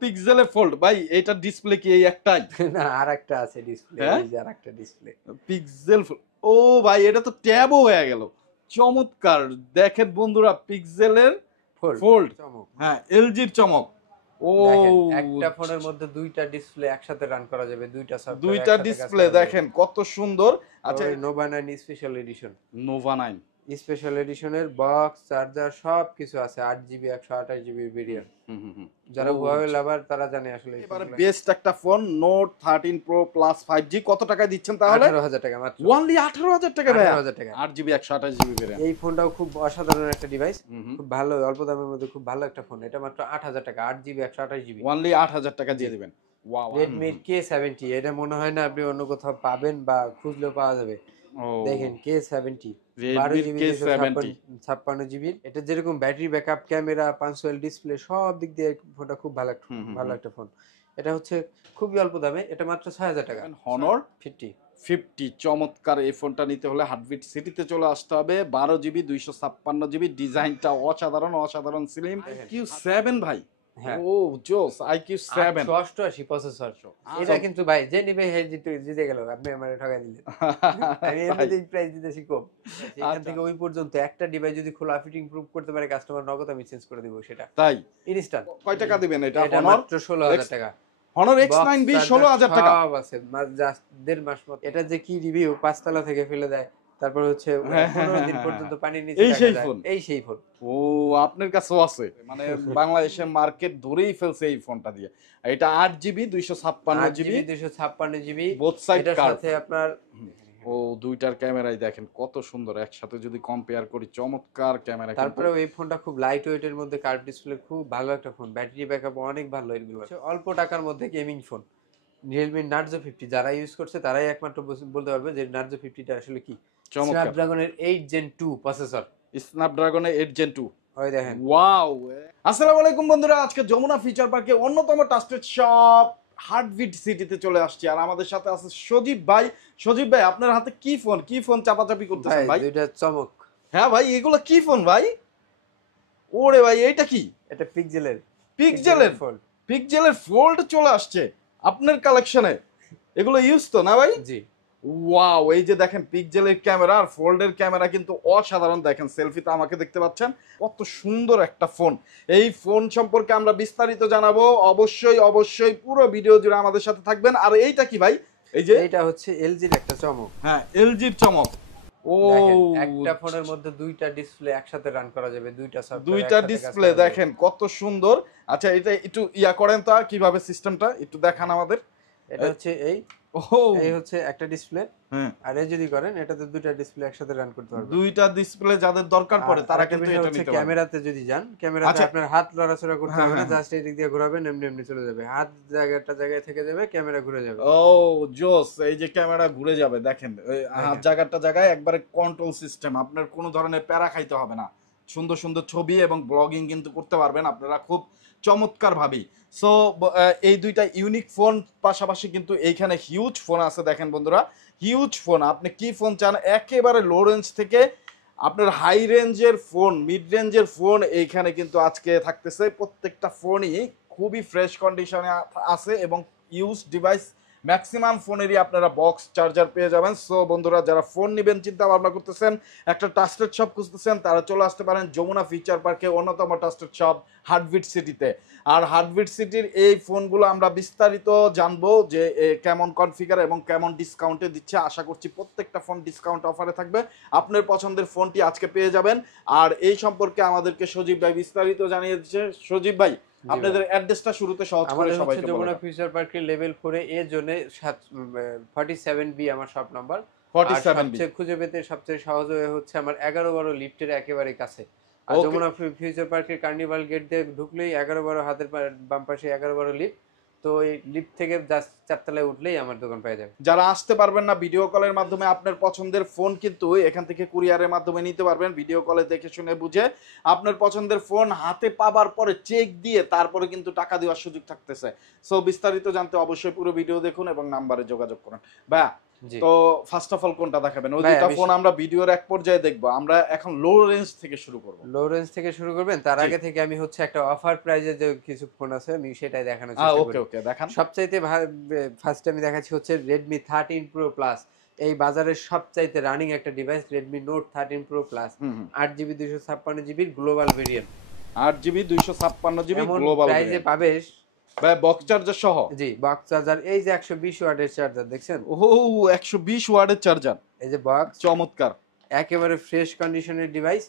পিক্সেলে fold ভাই, এটা display কি এই একটাই? না আরেকটা আছে ডিসপ্লে, হ্যাঁ এই যে আরেকটা ডিসপ্লে পিক্সেল ও ভাই, এটা তো ট্যাবও হয়ে গেল। চমৎকার। দেখেন বন্ধুরা, পিক্সেলের ফোল্ড ফোল্ড। চমক। হ্যাঁ, এলজির চমক। ও দেখেন একটা ফোনের মধ্যে দুইটা ডিসপ্লে একসাথে রান করা যাবে, দুইটা সফটওয়্যার দুইটা একসাথে কাজ ডিসপ্লে করা যাবে। দেখেন কত সুন্দর। আচ্ছা, আচ্ছা Nova 9 special edition, Nova 9 special এডিশনের বক্স চার্জার সব কিছু আছে, 8 জিবি 128 জিবি ভেরিয়েন্ট। যারা হুয়াওয়ে লাভার তারা জানে আসলে এবারে বেস্ট একটা phone note 13 pro plus 5G কত টাকায় দিচ্ছেন তাহলে? 18,000 টাকা মাত্র। অনলি 18,000 টাকা ভাই? 18,000 টাকা। 8GB 128GB variant. এই ফোনটাও খুব অসাধারণ একটা ডিভাইস, খুব ভালো, অল্প দামের মধ্যে খুব ভালো একটা ফোন। এটা মাত্র 8,000 টাকা, 8 জিবি 128 জিবি। অনলি 8,000 টাকা দিয়ে দিবেন। ওয়াও। Redmi K70, এটা মনে হয় না আপনি অন্য কোথাও পাবেন বা খুঁজলেও পাওয়া যাবে। দেখেন K70 Redmi 12 GB K70 56 GB. এটা যেরকম battery backup, camera, punctual display সব দিক দিয়ে ফোনটা খুব ভালো একটা ফোন। এটা হচ্ছে খুবই অল্প দামে, এটা মাত্র 6,000 টাকা। Honor 50 চমৎকার। এই ফোনটা নিতে হলে হার্টবিট সিটিতে চলে আসতে হবে। 12GB 256GB, ডিজাইনটা অসাধারণ স্লিম। IQ7 ভাই, হ্যাঁ ও জোস। IQ7 888 processor. এটা কিন্তু ভাই যে নিবে হে জিতে গেল, আপনি আমারে ঠকাই দিলেন। আমি এমনিতেই প্রাইস দিতেছি কম, এখান থেকে ওই পর্যন্ত একটা ডিভাইস যদি খোলা ফিটিং প্রুফ করতে পারে কাস্টমার, নগদ আমি চেঞ্জ করে দিব সেটা তাই ইনস্ট্যান্ট। কয় টাকা দিবেন এটা? এটা মাত্র 16,000 টাকা। Honor X9B 16,000 টাকা। সব আছে, জাস্ট 1.5 মাস মতো। এটা যে কি রিভিউ, 5 তলা থেকে ফেলে দেয়, তারপর হচ্ছে 15 দিন পর্যন্ত পানির নিচে এই রাখা সেই যায়। ফোন। এই সেই ফোন। ও আপনার কাছেও আছে? মানে বাংলাদেশের মার্কেট ধরেই ফেলছে এই ফোনটা দিয়ে। এটা 8GB 256GB 256 GB both side এটার কার্ভ। সাথে আপনার ও দুইটার ক্যামেরাই দেখেন কত সুন্দর, একসাথে যদি কম্পেয়ার করি চমৎকার ক্যামেরা। তারপরে এই ফোনটা খুব লাইট ওয়েটের মধ্যে, কার্ভ ডিসপ্লে, খুব ভালো একটা ফোন, ব্যাটারি ব্যাকআপ অনেক ভালো। এগুলো অল্প টাকার মধ্যে গেমিং ফোন। Realme Narzo 50 যারা ইউজ করছে তারাই একমাত্র বলতে পারবে যে Narzo 50টা আসলে কি। চমৎকার। স্ন্যাপড্রাগনের 8 Gen 2 প্রসেসর, স্ন্যাপড্রাগনের 8 Gen 2। ওই দেখেন। ওয়াও। আসসালামু আলাইকুম বন্ধুরা, আজকে যমুনা ফিচার পার্কে অন্যতম ট্রাস্টেড শপ হার্টবিট সিটিতে চলে আসছি। আর আমাদের সাথে আছে সজীব ভাই। সজীব ভাই, আপনার হাতে কি ফোন চাপাচাপি করতেছেন ভাই? দুইটা চমক। হ্যাঁ ভাই, এগুলো কি ফোন ভাই? ওরে ভাই, এইটা কি? এটা পিক্সেলের ফোল্ড। পিক্সেলের ফোল্ড চলে আসছে আপনার কালেকশনে। এগুলো ইউজ তো না ভাই? জি। ওয়াও, এই যে দেখেন পিক্সেলের ক্যামেরা আর ফোল্ডের ক্যামেরা কিন্তু অসাধারণ। দেখেন সেলফিতে আমাকে দেখতে পাচ্ছেন, কত সুন্দর একটা ফোন। এই ফোন সম্পর্কে আমরা বিস্তারিত জানাবো। অবশ্যই পুরো ভিডিও জুড়ে আমাদের সাথে থাকবেন। আর এইটা কি ভাই? এই যে এইটা হচ্ছে এলজির একটা চমক। হ্যাঁ, এলজির চমক। ও একটা ফোনের মধ্যে দুইটা ডিসপ্লে একসাথে রান করা যাবে, দুইটা সফটওয়্যার দুইটা ডিসপ্লে দেখেন কত সুন্দর। আচ্ছা, এটা একটু করেন তো, কিভাবে সিস্টেমটা একটু দেখান আমাদের। এটা হচ্ছে ও এই হচ্ছে একটা ডিসপ্লে, হ্যাঁ, আর এই যদি করেন এটাতে দুইটা ডিসপ্লে একসাথে রান করতে পারবে। দুইটা ডিসপ্লে যাদের দরকার পড়ে তারা কিন্তু এটা নিতে পারে। ক্যামেরাতে যদি যান, ক্যামেরাতে আপনার হাত লড়াচড়া করতে হবে না, হ্যাঁ। জাস্ট এই দিক দিয়ে ঘোরাবেন, এমনি চলে যাবে, হাত জায়গায় থেকে যাবে, ক্যামেরা ঘুরে যাবে। ও জোস, এই যে ক্যামেরা ঘুরে যাবে দেখেন, হাত জায়গায় একবারে কন্ট্রোল সিস্টেম। আপনার কোনো ধরনের প্যারা খাইতে হবে না। সুন্দর সুন্দর ছবি এবং ব্লগিং কিন্তু করতে পারবেন আপনারা খুব চমৎকার ভাবেই। সো এই দুইটা ইউনিক ফোন, পাশাপাশি কিন্তু এইখানে হিউজ ফোন আছে। দেখেন বন্ধুরা, হিউজ ফোন। আপনি কি ফোন চান, একেবারে লো রেঞ্জ থেকে আপনার হাই রেঞ্জের ফোন, মিড রেঞ্জের ফোন এইখানে কিন্তু আজকে থাকতেছে। প্রত্যেকটা ফোনই খুবই ফ্রেশ কন্ডিশনে আছে এবং ইউজ ডিভাইস ম্যাক্সিমাম ফোনেরই আপনারা বক্স চার্জার পেয়ে যাবেন। সো বন্ধুরা, যারা ফোন নেবেন চিন্তা ভাবনা করতেছেন, একটা ট্রাস্টেড শপ খুঁজতেছেন, তারা চলে আসতে পারেন যমুনা ফিচার পার্কে অন্যতম ট্রাস্টেড শপ হার্টবিট সিটিতে। আর হার্টবিট সিটির এই ফোনগুলো আমরা বিস্তারিত জানবো যে কেমন কনফিগার এবং কেমন ডিসকাউন্টে দিচ্ছে। আশা করছি প্রত্যেকটা ফোন ডিসকাউন্ট অফারে থাকবে। আপনার পছন্দের ফোনটি আজকে পেয়ে যাবেন। আর এই সম্পর্কে আমাদেরকে সজীব ভাই বিস্তারিত জানিয়ে দিচ্ছে। সজীব ভাই, আপনাদের অ্যাড্রেসটা শুরুতে সহজ করে সবাইকে বলুন। যমুনা ফিউচার পার্কের লেভেল 4 এ জোনে 47B আমার শপ নাম্বার। 47B খুঁজে পেতে সবচেয়ে সহজ হচ্ছে আমার 11-12 লিফটের একেবারে কাছে। আর যমুনা ফিউচার পার্কের কার্নিভাল গেট দিয়ে ঢুকলেই 11-12 হাতের বাম পাশে 11-12 লিফট। তো এই লিফট থেকে জাস্ট 4 তলায় উঠলেই আমার দোকান পেয়ে যাবে। যারা আসতে পারবেন না, ভিডিও কলের মাধ্যমে আপনার পছন্দের ফোন কিন্তু এখান থেকে কুরিয়ারের মাধ্যমে নিতে পারবেন। ভিডিও কলে দেখে শুনে বুঝে আপনার পছন্দের ফোন হাতে পাবার পরে চেক দিয়ে তারপরে কিন্তু টাকা দেওয়ার সুযোগ থাকতেছে। সো বিস্তারিত জানতে অবশ্যই পুরো ভিডিও দেখুন এবং নাম্বারে যোগাযোগ করুন। ভাইয়া, জি তো ফার্স্ট অফ অল কোনটা দেখাবেন? ওই ভাই দুইটা আমি ফোন আমরা ভিডিওর এক পর্যায়ে দেখবো। আমরা এখন লো রেঞ্জ থেকে শুরু করব। লো রেঞ্জ থেকে শুরু করবেন, তার জি। আগে থেকে আমি হচ্ছে একটা অফার প্রাইজে যে কিছু ফোন আছে আমি সেটাই দেখানোর চেষ্টা ওকে করি। ওকে দেখান। সবচাইতে ফার্স্টে আমি দেখাচ্ছি হচ্ছে Redmi 13 Pro Plus। এই বাজারের সবচাইতে রানিং একটা device Redmi Note 13 Pro Plus। হুম হুম। 8GB 256GB global variant. 8GB 256GB এমন গ্লোবাল প্রাইজে ভেরিয়েন্ট। পাবে। ভাই বক্স চার্জার সহ? জি, বক্স চার্জার, এই যে 120 ওয়াটের চার্জার দেখছেন? ও 120 ওয়াটের চার্জার। এই যে বক্স, চমৎকার। একেবারে ফ্রেশ কন্ডিশনের ডিভাইস।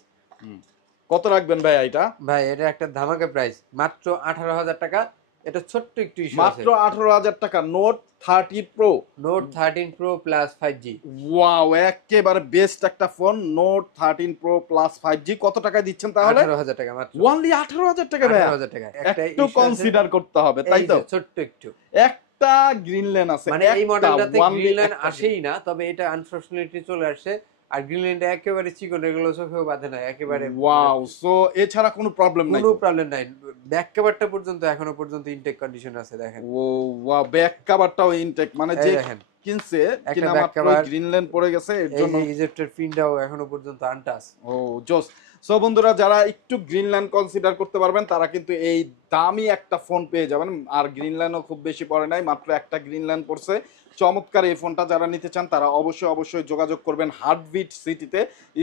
কত রাখবেন ভাই এটা? ভাই এটা একটা ধামাকা প্রাইস, মাত্র 18,000 টাকা। এটা ছোট্ট একটু ইস্যু আছে। মাত্র 18,000 টাকা note 30 pro. Note 13 pro plus 5G। Wow, একেবারে বেস্ট একটা phone note 13 pro plus 5G। কত টাকায় দিচ্ছেন তাহলে? 18,000 টাকা মাত্র। ওনলি 18,000 টাকা ভাই? 18,000 টাকা। একটা একটু কনসিডার করতে হবে তাই তো? ছোট্ট একটু একটা গ্রিনল্যান্ড আছে, মানে এই মডেলটাতে only গ্রিনল্যান্ড একটা। আসেই না, তবে এটা আনফরচুনেটলি চলে আসছে। আর গ্রিনল্যান্ড একেবারে চিকন, এগুলো চোখেও বাঁধে না একেবারে। ওয়াও, সো এছাড়া কোনো প্রবলেম নাই কোনো তো? প্রবলেম নাই। ব্যাক কভারটা পর্যন্ত এখনো পর্যন্ত ইনটেক কন্ডিশন আছে, দেখেন। ও ওয়াও, ব্যাক কভারটাও ইনটেক, মানে এই যে দেখেন কিনছে একটা কিনা ব্যাক মাত্র কভার। গ্রিনল্যান্ড পড়ে গেছে এর এই জন্য। যে ইজিপ্টের পিনটাও এখনো পর্যন্ত আনটাচ। ও জোস। সো বন্ধুরা, যারা একটু গ্রিনল্যান্ড কনসিডার করতে পারবেন তারা কিন্তু এই দামি একটা ফোন পেয়ে যাবেন। আর গ্রিনল্যান্ডও খুব বেশি পড়ে নাই, মাত্র একটা গ্রিনল্যান্ড পড়ছে। চমৎকার এই ফোনটা যারা নিতে চান তারা অবশ্যই অবশ্যই যোগাযোগ করবেন হার্টবিট সিটিতে।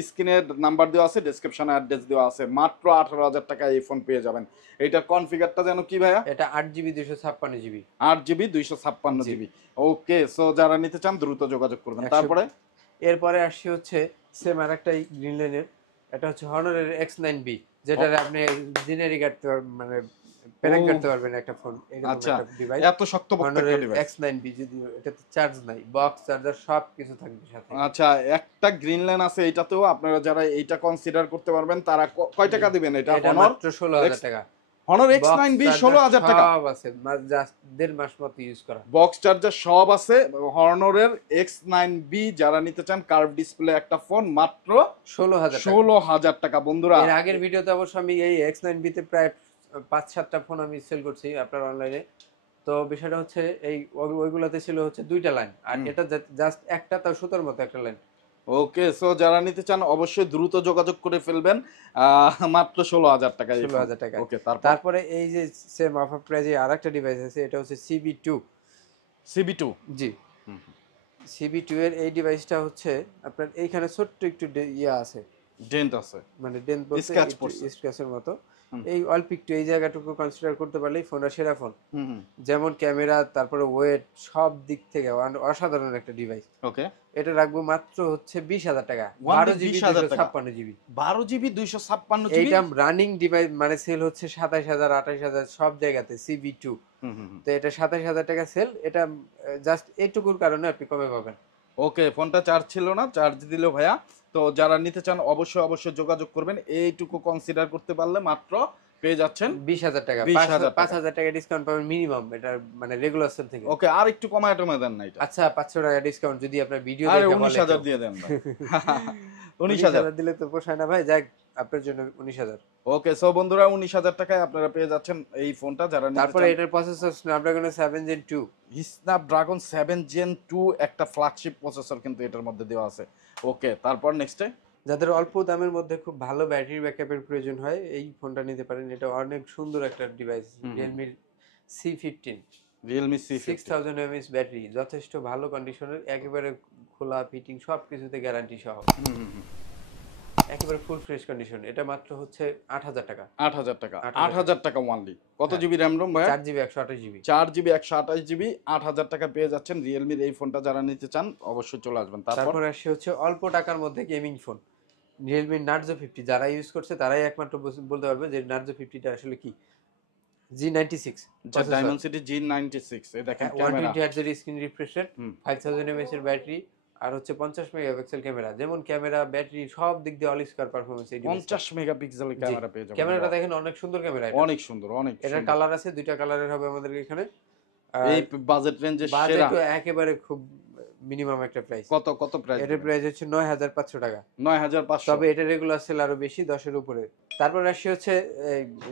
স্ক্রিনের নাম্বার দেওয়া আছে, ডেসক্রিপশনে অ্যাড্রেস দেওয়া আছে। মাত্র 18,000 টাকায় এই ফোন পেয়ে যাবেন। এটার কনফিগারটা যেন কি ভাইয়া? এটা 8GB 256GB। 8GB 256GB। ওকে, সো যারা নিতে চান দ্রুত যোগাযোগ করবেন। তারপরে এরপরে আসছি হচ্ছে সেম আর একটা গ্রিনল্যান্ডের, এটা হচ্ছে হনরের X9B, যেটা আপনি জেনারি কাটতে পারবেন, মানে প্যানেল কাটতে পারবেন একটা ফোন। আচ্ছা, একটা ডিভাইস এত শক্তপোক্ত একটা ডিভাইস। X9B, যদি এটাতে চার্জ নাই, বক্স চার্জার সব কিছু থাকবে সাথে। আচ্ছা, একটা গ্রিনল্যান্ড আছে, এটাতেও আপনারা যারা এইটা কনসিডার করতে পারবেন তারা কয় টাকা দিবেন? এটা এটা হনর মাত্র 16,000 টাকা। হনর X9B 16,000 টাকা। সব আছে, জাস্ট 1.5 মাস মতো ইউজ করা। বক্স চার্জার সব আছে। হনরের X9B যারা নিতে চান, কার্ভ ডিসপ্লে একটা ফোন, মাত্র 16,000 টাকা। 16,000 টাকা বন্ধুরা। এর আগের ভিডিওতে অবশ্য আমি এই X9B তে প্রায় 5-7টা ফোন আমি সেল করছি আপনার অনলাইনে। তো বিষয়টা হচ্ছে এই ওইগুলোতে ছিল হচ্ছে 2টা লাইন, আর এটা জাস্ট একটা, তাও 17 মতো একটা লাইন। ওকে, সো যারা নিতে চান অবশ্যই দ্রুত যোগাযোগ করে ফেলবেন। মাত্র 16,000 টাকা। 16,000 টাকা। ওকে, তারপরে এই যে সেম অফার প্রাইজে আরেকটা ডিভাইস আছে, এটা হচ্ছে CB2। CB2। জি, CB2 এর এই ডিভাইসটা হচ্ছে আপনার এইখানে ছোট্ট একটু ইয়া আছে, ডেন্ট আছে, মানে ডেন্ট বলতে স্ক্র্যাচ পড়ছে। স্ক্র্যাচের মতো। এই অল্প একটু এই জায়গাটুকু কনসিডার করতে পারলেই ফোনটা সেরা ফোন। যেমন ক্যামেরা, তারপরে ওয়েট, সব দিক থেকে অসাধারণ একটা ডিভাইস। ওকে, এটা রাখবো মাত্র হচ্ছে 20,000 টাকা। 12GB 12GB 12GB 256GB। এইটা রানিং ডিভাইস, মানে সেল হচ্ছে 27,000 28,000 সব জায়গাতে CB2। তো এটা 27,000 টাকা সেল। এটা জাস্ট এইটুকুর কারণে আপনি কমে পাবেন। ওকে, ফোনটা চার্জ ছিল না, চার্জ দিল ভাইয়া। তো যারা নিতে চান অবশ্যই অবশ্যই যোগাযোগ করবেন। এইটুকু কনসিডার করতে পারলে মাত্র পেয়ে যাচ্ছেন 20,000 টাকা। 20,000 5,000 টাকা ডিসকাউন্ট পাবেন মিনিমাম, এটা মানে রেগুলার সেল থেকে। ওকে, আর একটু কমায় টমায় দেন না এটা? আচ্ছা, 500 টাকা ডিসকাউন্ট যদি আপনার ভিডিও আরে দেখে বলে। 19,000 দিয়ে দেন ভাই। 19,000 19,000 দিলে তো পোষায় না ভাই, যাক আপনার জন্য 19,000। ওকে, সো বন্ধুরা 19,000 টাকায় আপনারা পেয়ে যাচ্ছেন এই ফোনটা যারা নিতে চান। তারপরে এটার processor Snapdragon 7 Gen 2। Snapdragon 7 Gen 2 একটা ফ্ল্যাগশিপ প্রসেসর কিন্তু এটার মধ্যে দেওয়া আছে। ওকে, তারপর নেক্সটে যাদের অল্প দামের মধ্যে খুব ভালো ব্যাটারি ব্যাকআপের প্রয়োজন হয়, এই ফোনটা নিতে পারেন। এটা অনেক সুন্দর একটা device, Realme C15। Realme C15 6000 mAh battery, যথেষ্ট ভালো কন্ডিশনের, একেবারে খোলা ফিটিং, সব কিছুতে গ্যারান্টি সহ, একেবারে ফুল ফ্রেশ কন্ডিশন। এটা মাত্র হচ্ছে 8,000 টাকা। 8,000 টাকা। 8,000 টাকা ওনলি। কত জিবি র্যাম রোম ভাই? 4GB 128GB। 4GB 128GB 8,000 টাকা পেয়ে যাচ্ছেন। রিয়েলমির এই ফোনটা যারা নিতে চান অবশ্যই চলে আসবেন। তারপর আসছে হচ্ছে অল্প টাকার মধ্যে গেমিং ফোন, Realme Narzo 50। যারা ইউজ করছে তারাই একমাত্র বলতে পারবে যে Narzo 50টা আসলে কি। G96 Dimensity G96, এই দেখেন ক্যামেরা, 120 Hz এর স্ক্রিন রিফ্রেশ রেট, 5000 mAh এর ব্যাটারি, আর হচ্ছে 50 মেগাপিক্সেল ক্যামেরা। যেমন ক্যামেরা, ব্যাটারি, সব দিক দিয়ে অল স্কয়ার পারফরম্যান্স। এই 50 মেগাপিক্সেলের ক্যামেরা পেয়ে যাবেন। ক্যামেরাটা দেখেন অনেক সুন্দর ক্যামেরা, অনেক সুন্দর, অনেক এটার সুন্দর। কালার আছে, 2টা কালারের হবে আমাদের এখানে। এই বাজেট রেঞ্জে সেরা। বাজেট একেবারে খুব মিনিমাম একটা প্রাইস। কত কত প্রাইস? এটার প্রাইস হচ্ছে 9,500 টাকা। 9,500। তবে এটা রেগুলার সেল আরো বেশি, 10 এর উপরে। তারপর আসছে হচ্ছে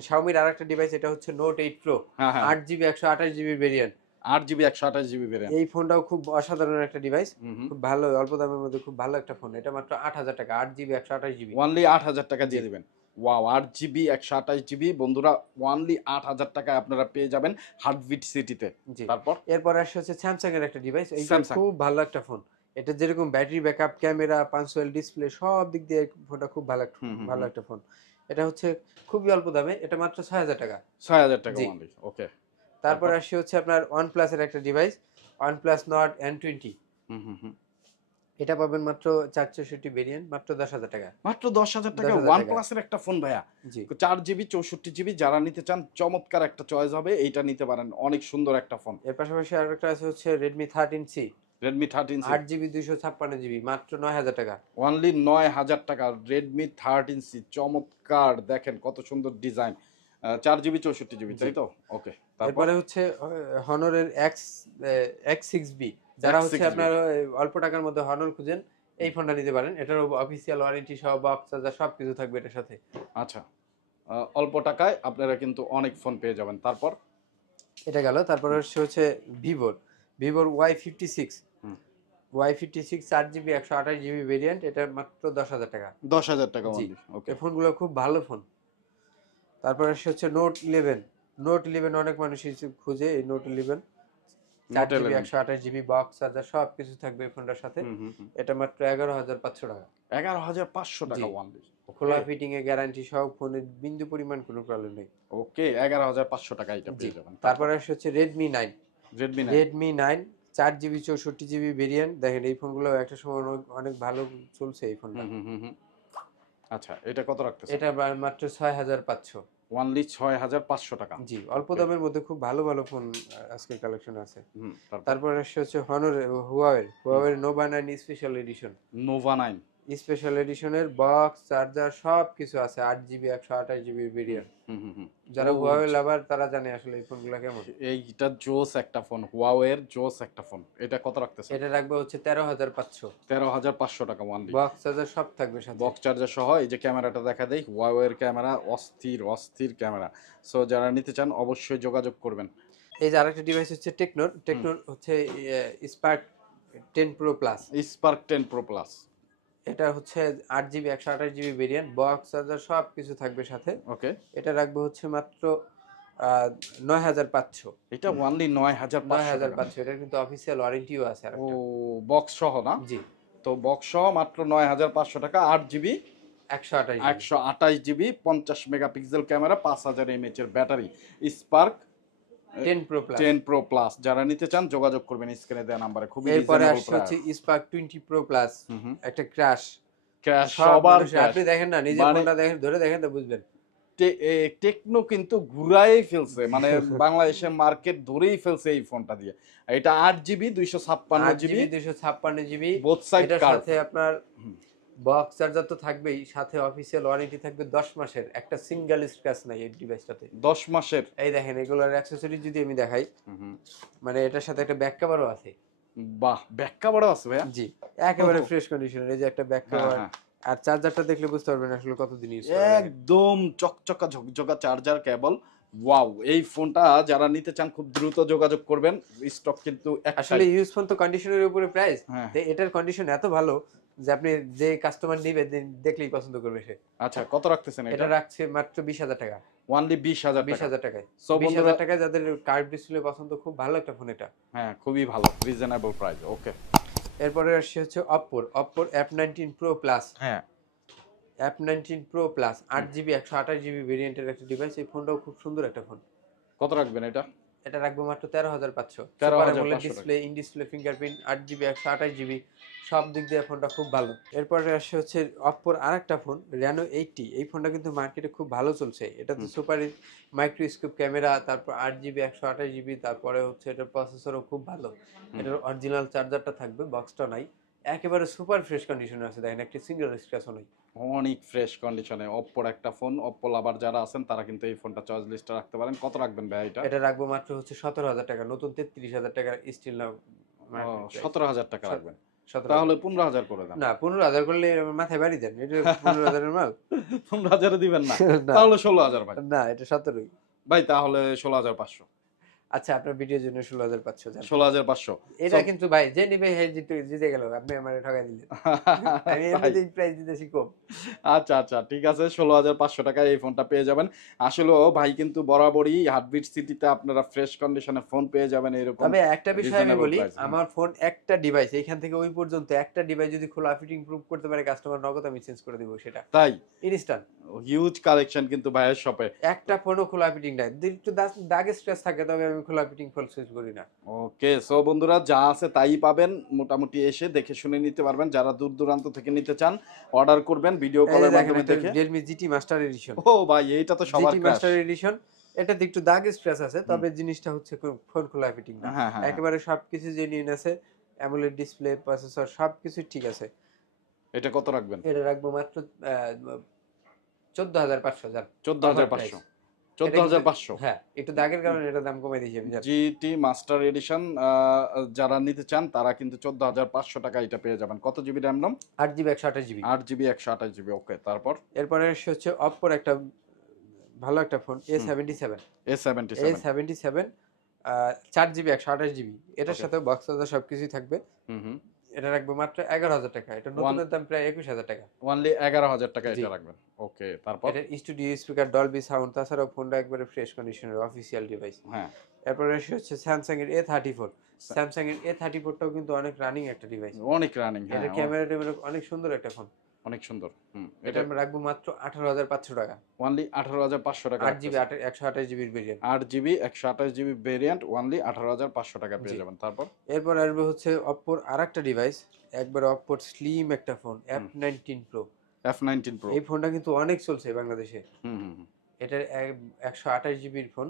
Xiaomi-র আরেকটা ডিভাইস, এটা হচ্ছে Note 8 Pro। 8GB 128GB variant. 8 GB 128 GB variant. এই ফোনটাও খুব অসাধারণ একটা ডিভাইস, খুব ভালো, অল্প দামের মধ্যে খুব ভালো একটা ফোন। এটা মাত্র 8,000 টাকা, 8 জিবি 128 জিবি। অনলি 8,000 টাকা দিয়ে দিবেন। ওয়াও, 8 জিবি 128 জিবি বন্ধুরা, অনলি 8,000 টাকায় আপনারা পেয়ে যাবেন হার্টবিট সিটিতে। জি। তারপর এরপর আসছে হচ্ছে স্যামসাং এর একটা ডিভাইস, এইটা স্যামসাং। খুব ভালো একটা ফোন। এটা যেরকম battery backup, camera, punctual display সব দিক দিয়ে ফোনটা খুব ভালো একটা ফোন। এটা হচ্ছে খুবই অল্প দামে, এটা মাত্র 6,000 টাকা। 6,000 টাকা জি। অনলি। ওকে। তারপর আসছে হচ্ছে আপনার OnePlus এর একটা ডিভাইস, OnePlus Nord N20। হুম। এটা পাবেন মাত্র 464 ভেরিয়েন্ট, মাত্র 10,000 টাকা। মাত্র 10,000 টাকা 10,000 ওয়ান টাকা। প্লাসের একটা ফোন ভাইয়া। জি। 4 জিবি 64 জিবি যারা নিতে চান চমৎকার একটা চয়েস হবে, এইটা নিতে পারেন, অনেক সুন্দর একটা ফোন। এর পাশাপাশি আরেকটা আছে হচ্ছে Redmi 13C, Redmi 13C 8 GB 256 GB, মাত্র 9,000 টাকা। অনলি 9,000 টাকা। রেডমি 13C চমৎকার, দেখেন কত সুন্দর ডিজাইন। 4 জিবি 64 জিবি, তাই তো? ওকে। তারপর এরপরে হচ্ছে হনরের X6B, যারা হচ্ছে X6B আপনার অল্প টাকার মধ্যে হনর খুঁজেন, এই ফোনটা নিতে পারেন। এটার অফিসিয়াল ওয়ারেন্টি সহ বক্স চার্জার সবকিছু থাকবে এটার সাথে। আচ্ছা, অল্প টাকায় আপনারা কিন্তু অনেক ফোন পেয়ে যাবেন। তারপর এটা গেল। তারপরে হচ্ছে ভিভোর Y56, হুম। Y56 4 জিবি 128 জিবি ভেরিয়েন্ট, এটা মাত্র 10,000 টাকা। 10,000 টাকা জি। অনলি। ওকে। এই ফোনগুলো খুব ভালো ফোন। তারপরে হচ্ছে নোট 11 অনেক মানুষই খুঁজে, এই note 11 note 4 GB 11 128 GB box charger সবকিছু থাকবে এই ফোনটার সাথে। এটা মাত্র 11,500 টাকা। 11,500 টাকা জি। অনলি। খোলা ফিটিং এ গ্যারান্টি সহ, ফোনের বিন্দু পরিমাণ কোনো প্রবলেম নেই। ওকে, 11,500 টাকা এটা জি। পেয়ে যাবেন। তারপরে হচ্ছে Redmi 9। Redmi 9 4 GB 64 GB variant. দেখেন এই ফোনগুলো একটা সময় অনেক ভালো চলছে এই ফোনটা। হুম। আচ্ছা, এটা কত রাখতেছেন? এটা মাত্র 6,500। অনলি 6,500 টাকা। জি, অল্প দামের মধ্যে খুব ভালো ভালো ফোন আজকের কালেকশন আছে। তারপর তারপর হচ্ছে হুয়াওয়ের Nova 9 special edition. Nova 9 special এডিশনের বক্স চার্জার সব কিছু আছে, 8 জিবি 128 জিবি ভেরিয়েন্ট। যারা হুয়াওয়ে লাভার তারা জানে আসলে এই ফোনগুলো কেমন। এইটা জোস একটা ফোন, হুয়াওয়ের জোস একটা ফোন। এটা কত রাখতেছেন? এটা রাখবে হচ্ছে 13,500। 13,500 টাকা অনলি। বক্স চার্জার সব থাকবে সাথে। বক্স চার্জার সহ। এই যে ক্যামেরাটা দেখা দেই, হুয়াওয়ের ক্যামেরা, অস্থির ক্যামেরা। সো যারা নিতে চান অবশ্যই যোগাযোগ করবেন। এই যে আরেকটা ডিভাইস হচ্ছে টেকনোর হচ্ছে spark 10 pro plus. Spark 10 pro plus. এটা হচ্ছে 8 GB 128 GB variant, box charger সব কিছু থাকবে সাথে। ওকে। এটা রাখবে হচ্ছে মাত্র 9,500। এটা অনলি 9,500 টাকা। 9,500। এটার কিন্তু অফিসিয়াল ওয়ারেন্টিও আছে ও, আরেকটা। বক্স সহ না? জি। তো বক্স সহ মাত্র 9,500 টাকা। 8 GB 128 GB 128 GB 50 megapixel camera, 5,000 mAh এর battery. Spark 10 pro plus. 10 pro plus যারা নিতে চান যোগাযোগ করবেন স্ক্রিনে দেওয়া নাম্বারে। খুবই এরপরে রিজনেবল আসছে প্রাইস। হচ্ছে স্পার্ক 20 প্রো প্লাস, একটা ক্র্যাশ। ক্র্যাশ সব সবার মানুষ, ক্র্যাশ। আপনি দেখেন না, নিজের মানে ফোনটা দেখেন, ধরে দেখেন তো বুঝবেন। টেকনো কিন্তু ঘুরাই ফেলছে, মানে বাংলাদেশের মার্কেট ধরেই ফেলছে এই ফোনটা দিয়ে। এটা 8 GB 256 GB 256 GB both side এটার কার্ভ। সাথে আপনার বক্স চার্জার তো থাকবেই, সাথে অফিসিয়াল ওয়ারেন্টি থাকবে 10 মাসের। একটা সিঙ্গেল স্ক্র্যাচ নাই এই ডিভাইসটাতে। 10 মাসের। এই দেখেন এগুলোর অ্যাকসেসরি যদি আমি দেখাই, মানে এটার সাথে একটা ব্যাক কভারও আছে। বাহ, ব্যাক কভারও আছে ভাইয়া? জি, একেবারে ফ্রেশ কন্ডিশনের। এই যে একটা ব্যাক কভার, হ্যাঁ। আর চার্জারটা দেখলে বুঝতে পারবেন আসলে কতদিন ইউজ করা। একদম চকচকা ঝকঝকা চার্জার কেবল। ওয়াও, এই ফোনটা যারা নিতে চান খুব দ্রুত যোগাযোগ করবেন। স্টক কিন্তু আসলে ইউজ ফোন তো কন্ডিশনের উপরে প্রাইস। হ্যাঁ। এটার কন্ডিশন এত ভালো যে আপনি যে কাস্টমার নিবে দেখলেই পছন্দ করবে সে। আচ্ছা, কত রাখতেছেন এটা এটা? রাখছে মাত্র 20,000 টাকা। অনলি 20,000 টাকা। 20,000 টাকায়। সো 20,000 টাকায় যাদের কার্ভ ডিসপ্লে পছন্দ, খুব ভালো একটা ফোন এটা। হ্যাঁ, খুবই ভালো, রিজনেবল প্রাইস। ওকে। এরপরে আসছে হচ্ছে অপ্পোর F19 প্রো প্লাস। হ্যাঁ। F19 pro plus 8 GB 128 GB ভেরিয়েন্টের একটা ডিভাইস। এই ফোনটাও খুব সুন্দর একটা ফোন। কত রাখবেন এটা? এটা রাখবো মাত্র 13,500। 13,500 display, in display fingerprint, 8 GB 128 GB, সব দিক দিয়ে ফোনটা খুব ভালো। এরপরে আসছে হচ্ছে অপ্পোর আরেকটা ফোন Reno 80। এই ফোনটা কিন্তু মার্কেটে খুব ভালো চলছে। এটা তো সুপার মাইক্রোস্কোপ ক্যামেরা, তারপর 8 জিবি 128 জিবি, তারপরে হচ্ছে এটার প্রসেসরও খুব ভালো। এটার অরিজিনাল চার্জারটা থাকবে, বক্সটা নাই। একেবারে সুপার ফ্রেশ কন্ডিশনে আছে, দেখেন একটা সিঙ্গেল স্ক্র্যাচও নাই। অনেক ফ্রেশ কন্ডিশনে অপ্পোর একটা ফোন। অপ্পো লাভার যারা আছেন তারা কিন্তু এই ফোনটা চয়েস লিস্টে রাখতে পারেন। কত রাখবেন ভাই এটা? এটা রাখবো মাত্র হচ্ছে 17,000 টাকা। নতুন 33,000 টাকা স্টিল না। 17,000 টাকা রাখবেন। 17,000 তাহলে 15,000 করে দেন। না, 15,000 করলে আমার মাথায় বাড়ি দেন। এটা 15,000 এর মাল। 15,000 দিবেন না? না। তাহলে 16,000 ভাই। না, এটা 17ই। ভাই তাহলে 16,500। আচ্ছা, আপনার ভিডিওর জন্য 16,500 জান। 16,500 এটা কিন্তু ভাই যে নিবে হে জিতে গেল, আপনি আমারে ঠকাই দিলেন। আমি তাই? এমনিতেই প্রাইস দিতেছি কম। আচ্ছা আচ্ছা ঠিক আছে, 16,500 টাকায় এই ফোনটা পেয়ে যাবেন। আসলেও ভাই কিন্তু বরাবরই হার্টবিট সিটিতে আপনারা ফ্রেশ কন্ডিশনে ফোন পেয়ে যাবেন এরকম তবে একটা বিষয় আমি রিজনেবল বলি, প্রাইস। আমার ফোন একটা ডিভাইস এইখান থেকে ওই পর্যন্ত একটা ডিভাইস যদি খোলা ফিটিং প্রুফ করতে পারে কাস্টমার, নগদ আমি চেঞ্জ করে দেবো সেটা তাই ইনস্ট্যান্ট। হিউজ কালেকশন কিন্তু ভাইয়ের শপে। একটা ফোনও খোলা ফিটিং নাই, যদি একটু দাগে স্ক্র্যাচ থাকে তবে আমি খোলা ফিটিং ফোন চেঞ্জ করি না। ওকে, সো বন্ধুরা যা আছে তাই পাবেন, মোটামুটি এসে দেখে শুনে নিতে পারবেন। যারা দূর দূরান্ত থেকে নিতে চান অর্ডার করবেন ভিডিও এই যে কলের দেখেন, মাধ্যমে এটা দেখে। Realme GT master edition. ও ভাই এইটা তো সবার GT ক্রাশ। মাস্টার এডিশন, এটাতে একটু দাগ স্ক্র্যাচ আছে, তবে জিনিসটা হচ্ছে ফোন খোলা ফিটিং না। হ্যাঁ হ্যাঁ হ্যাঁ। একেবারে সবকিছু জেনুইন আছে, অ্যামোলেড ডিসপ্লে, প্রসেসর সবকিছু ঠিক আছে। এটা কত রাখবেন? এটা রাখবো মাত্র 14,500 জান। 14,500। 14,500। হ্যাঁ, একটু দাগের কারণে এটা দাম কমাই দিয়েছি আমি জান। জিটি মাস্টার এডিশন যারা নিতে চান তারা কিন্তু 14,500 টাকা এটা পেয়ে যাবেন। কত GB RAM ROM? 8GB 128GB। 8 GB 128 GB. Okay, তারপর এরপরে হচ্ছে অপ্পোর একটা ভালো একটা phone A77। A77। A77 4GB 128GB, এটার Okay. সাথে বক্স চার্জার সবকিছুই থাকবে। হুম হুম। এটা রাখবো মাত্র 11,000 টাকা। এটা নতুনের দাম প্রায় 21,000 টাকা। অনলি 11,000 টাকা জি। এটা রাখবেন। ওকে, তারপর এটা স্টুডিও স্পিকার, ডলবি সাউন্ড, তাছাড়াও ফোনটা একবারে ফ্রেশ কন্ডিশনের অফিসিয়াল ডিভাইস। হ্যাঁ। এরপরে হচ্ছে স্যামসাং এর A34। স্যামসাং এর A34টাও কিন্তু অনেক রানিং একটা ডিভাইস। অনেক রানিং। হ্যাঁ, এটা ক্যামেরা ট্যামেরা অনেক সুন্দর একটা ফোন। অনেক সুন্দর। হুম, এটা আমরা রাখবো মাত্র 18,500 টাকা। অনলি 18,500 টাকা। 8GB 128GB variant. 8 GB 128 GB variant only 18,500 টাকা পেয়ে জি। যাবেন। তারপর এরপর আসবে হচ্ছে অপ্পোর আরেকটা ডিভাইস, একবার অপ্পোর স্লিম একটা phone F19 Pro। F19 Pro। এই ফোনটা কিন্তু অনেক চলছে বাংলাদেশে। হুম হুম হুম। এটার 128GBর phone,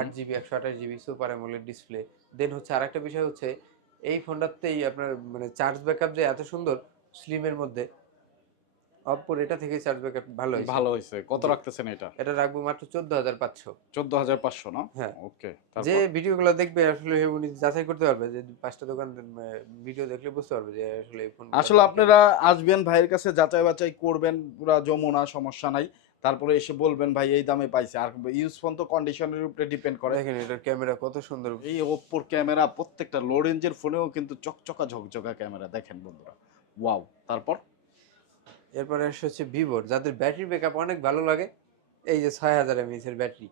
8GB 128GB super AMOLED display. Then হচ্ছে আরেকটা বিষয় হচ্ছে এই ফোনটাতেই আপনার মানে চার্জ ব্যাকআপ যে এত সুন্দর স্লিমের মধ্যে, অপ্পোর এটা থেকে চার্জ ব্যাকআপ ভালো হয়েছে। ভালো হয়েছে। কত জি। রাখতেছেন এটা? এটা রাখবো মাত্র 14,500। 14,500 না? হ্যাঁ। ওকে, যে তারপর ভিডিওগুলো দেখবে আসলে উনি যাচাই করতে পারবে, যে পাঁচটা দোকান ভিডিও দেখলে বুঝতে পারবে যে আসলে এই ফোন আসলে আপনারা আসবেন ভাইয়ের কাছে, যাচাই বাছাই করবেন পুরা যমুনা, সমস্যা নাই। তারপরে এসে বলবেন ভাই এই দামে পাইছে। আর ইউজ ফোন তো কন্ডিশনের উপরে ডিপেন্ড করে। দেখেন এটার ক্যামেরা কত সুন্দর। এই ওপ্পোর ক্যামেরা প্রত্যেকটা লো রেঞ্জের ফোনেও কিন্তু চকচকা ঝকঝকা ক্যামেরা, দেখেন বন্ধুরা। ওয়াও, তারপর এরপরে হচ্ছে ভিভোর, যাদের ব্যাটারি ব্যাকআপ অনেক ভালো লাগে, এই যে 6,000 mAh এর ব্যাটারি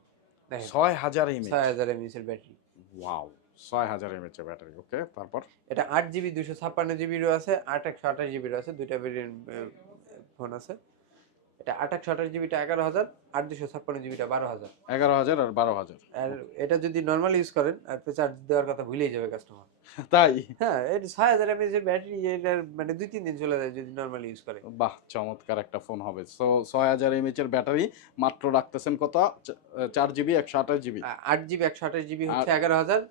দেখেন। 6,000 এমএএইচ। 6,000 mAh এর ব্যাটারি। ওয়াও, 6,000 এমএএইচ এর ব্যাটারি। ওকে, তারপর এটা 8GB 256GBরও আছে, 8 128GBরও আছে, দুইটা ভেরিয়েন্ট ফোন আছে। এটা 8 128GBটা 11,000, 8 256GBটা 12,000। 11,000 আর 12,000। আর এটা যদি নর্মালি ইউজ করেন আর চার্জ দেওয়ার কথা ভুলেই যাবে কাস্টমার। তাই? হ্যাঁ, এটা 6,000 mAh এর ব্যাটারি, এটার মানে 2-3 দিন চলে যায় যদি নর্মালি ইউজ করে। বাহ, চমৎকার একটা ফোন হবে। সো 6,000 এমএএইচ এর ব্যাটারি মাত্র রাখতেছেন কত? 4 জিবি 128 জিবি। 8GB 128GB হচ্ছে 11,000,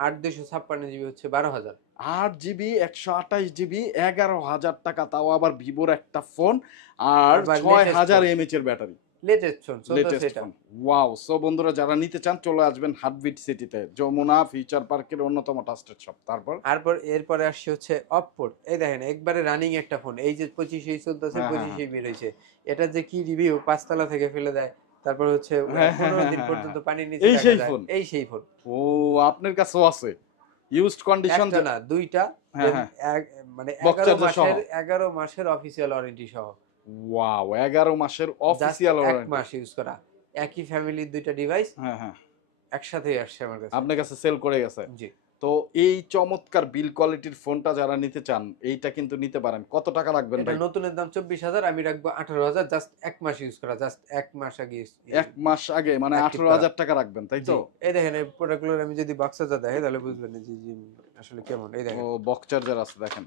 8 256GB হচ্ছে 12,000। 8 জিবি 128 জিবি 11,000 টাকা, তাও আবার ভিভোর একটা ফোন, আর আবার 6,000 এমএএইচ এর ব্যাটারি। লেটেস্ট ফোন চলতেছে লেটেস্ট এটা। ফোন। ওয়াও, সো বন্ধুরা যারা নিতে চান চলে আসবেন হার্টবিট সিটিতে, যমুনা ফিউচার পার্কের অন্যতম ট্রাস্টেড শপ। তারপর এরপরে আসছে হচ্ছে অপ্পোর, এই দেখেন একবারে রানিং একটা ফোন, এই যে 25 চলতেছে, হ্যাঁ, হ্যাঁ, 25 বের হয়েছে। এটা যে কি রিভিউ, 5 তলা থেকে ফেলে দেয়, তারপর হচ্ছে হ্যাঁ, হ্যাঁ, 15 দিন হ্যাঁ, পর্যন্ত হ্যাঁ। পানির নিচে এই রাখা সেই যায়। ফোন? এই সেই ফোন। ও, আপনার কাছেও আছে ইউজড কন্ডিশন? একটা না, দুইটা। হ্যাঁ, হ্যাঁ। মানে Box 11 charger সহ? মাসের 11 মাসের অফিসিয়াল ওয়ারেন্টি সহ। ওয়াও, 11 মাসের জাস্ট অফিসিয়াল 1 ওয়ারেন্টি। মাস ইউজ করা, একই ফ্যামিলির দুইটা ডিভাইস হ্যাঁ হ্যাঁ, একসাথেই আসছে আমার কাছে। আপনার কাছে সেল করে গেছে। জি। তো এই চমৎকার বিল কোয়ালিটির ফোনটা যারা নিতে চান এইটা কিন্তু নিতে পারেন। কত টাকা রাখবেন এটা ভাই? নতুনের দাম 24,000, আমি রাখবো 18,000, জাস্ট 1 মাস ইউজ করা, জাস্ট 1 মাস আগে এক মাস আগে মানে Active 18,000 টাকা রাখবেন, তাই তো? জি। এই দেখেন এই প্রোডাক্টগুলোর আমি যদি বক্স চার্জার দেখাই তাহলে বুঝবেন যে আসলে কেমন। এই ও, দেখেন, বক্স চার্জার আছে, দেখেন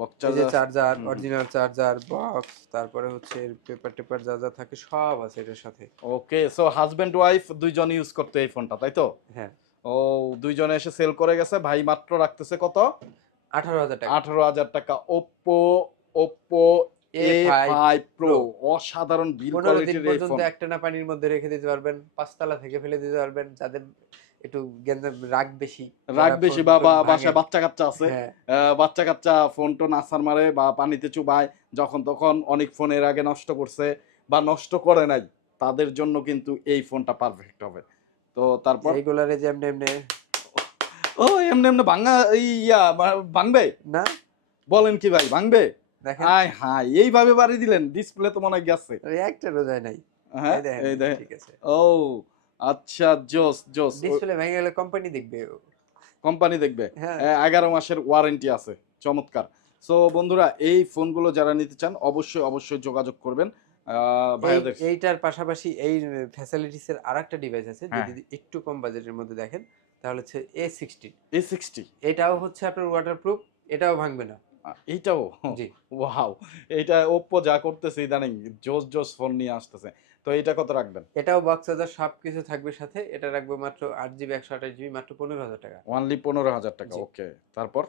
বক্স এই যে charger. Charger, original charger box, তারপরে হচ্ছে পেপার টেপার যা যা থাকে সব আছে এটার সাথে। ওকে, সো হাজবেন্ড ওয়াইফ দুইজন ইউজ করতে এই ফোনটা, তাই তো? হ্যাঁ, ও, দুইজনে এসে সেল করে গেছে। ভাই মাত্র রাখতেছে কত? 18,000 টাকা। 18,000 টাকা। ওপ্পো A5 Pro, অসাধারণ বিল 15 দিন কোয়ালিটির এই পর্যন্ত ফোন। একটানা পানির মধ্যে রেখে দিতে পারবেন, 5 তলা থেকে ফেলে দিতে পারবেন, যাদের একটু রাগ বেশি, রাগ যারা বেশি ফোন বা টোন ভাঙে। বাসায় বাচ্চা কাচ্চা আছে, হ্যাঁ, বাচ্চা কাচ্চা ফোন টোন আছাড় মারে বা পানিতে চুবায়, যখন তখন অনেক ফোন এর আগে নষ্ট করছে বা নষ্ট করে নাই, তাদের জন্য কিন্তু এই ফোনটা পারফেক্ট হবে। তো তারপর এইগুলারে যে এমনি এমনি ও এমনি এমনি ভাঙা ভাঙবে না বলেন কি ভাই ভাঙবে দেখেন আয় হাই এইভাবে বাড়ি দিলেন ডিসপ্লে তো মনে হয় গেছে একটা রোজায় নাই হ্যাঁ এই দেখেন এই দেখেন ঠিক আছে ও আচ্ছা জোস জোস ডিসপ্লে ভেঙে গেলে কোম্পানি দেখবে কোম্পানি দেখবে হ্যাঁ 11 মাসের ওয়ারেন্টি আছে চমৎকার সো বন্ধুরা এই ফোনগুলো যারা নিতে চান অবশ্যই অবশ্যই যোগাযোগ করবেন ভাইয়াদের এইটার পাশাপাশি এই ফ্যাসিলিটিস এর আরেকটা ডিভাইস আছে হ্যাঁ। যদি একটু কম বাজেটের মধ্যে দেখেন তাহলে হচ্ছে A16 A60 এটাও হচ্ছে আপনার ওয়াটারপ্রুফ এটাও ভাঙবে না এইটাও জি ওয়াও এটা ওপ্পো যা করতেছে ইদানিং জোস জোস ফোন নিয়ে আসতেছে তো এটা কত রাখবেন এটাও বক্স চার্জার সবকিছু থাকবে সাথে এটা রাখবো মাত্র 8 জিবি 128 জিবি মাত্র 15,000 টাকা অনলি 15,000 টাকা জি। ওকে তারপর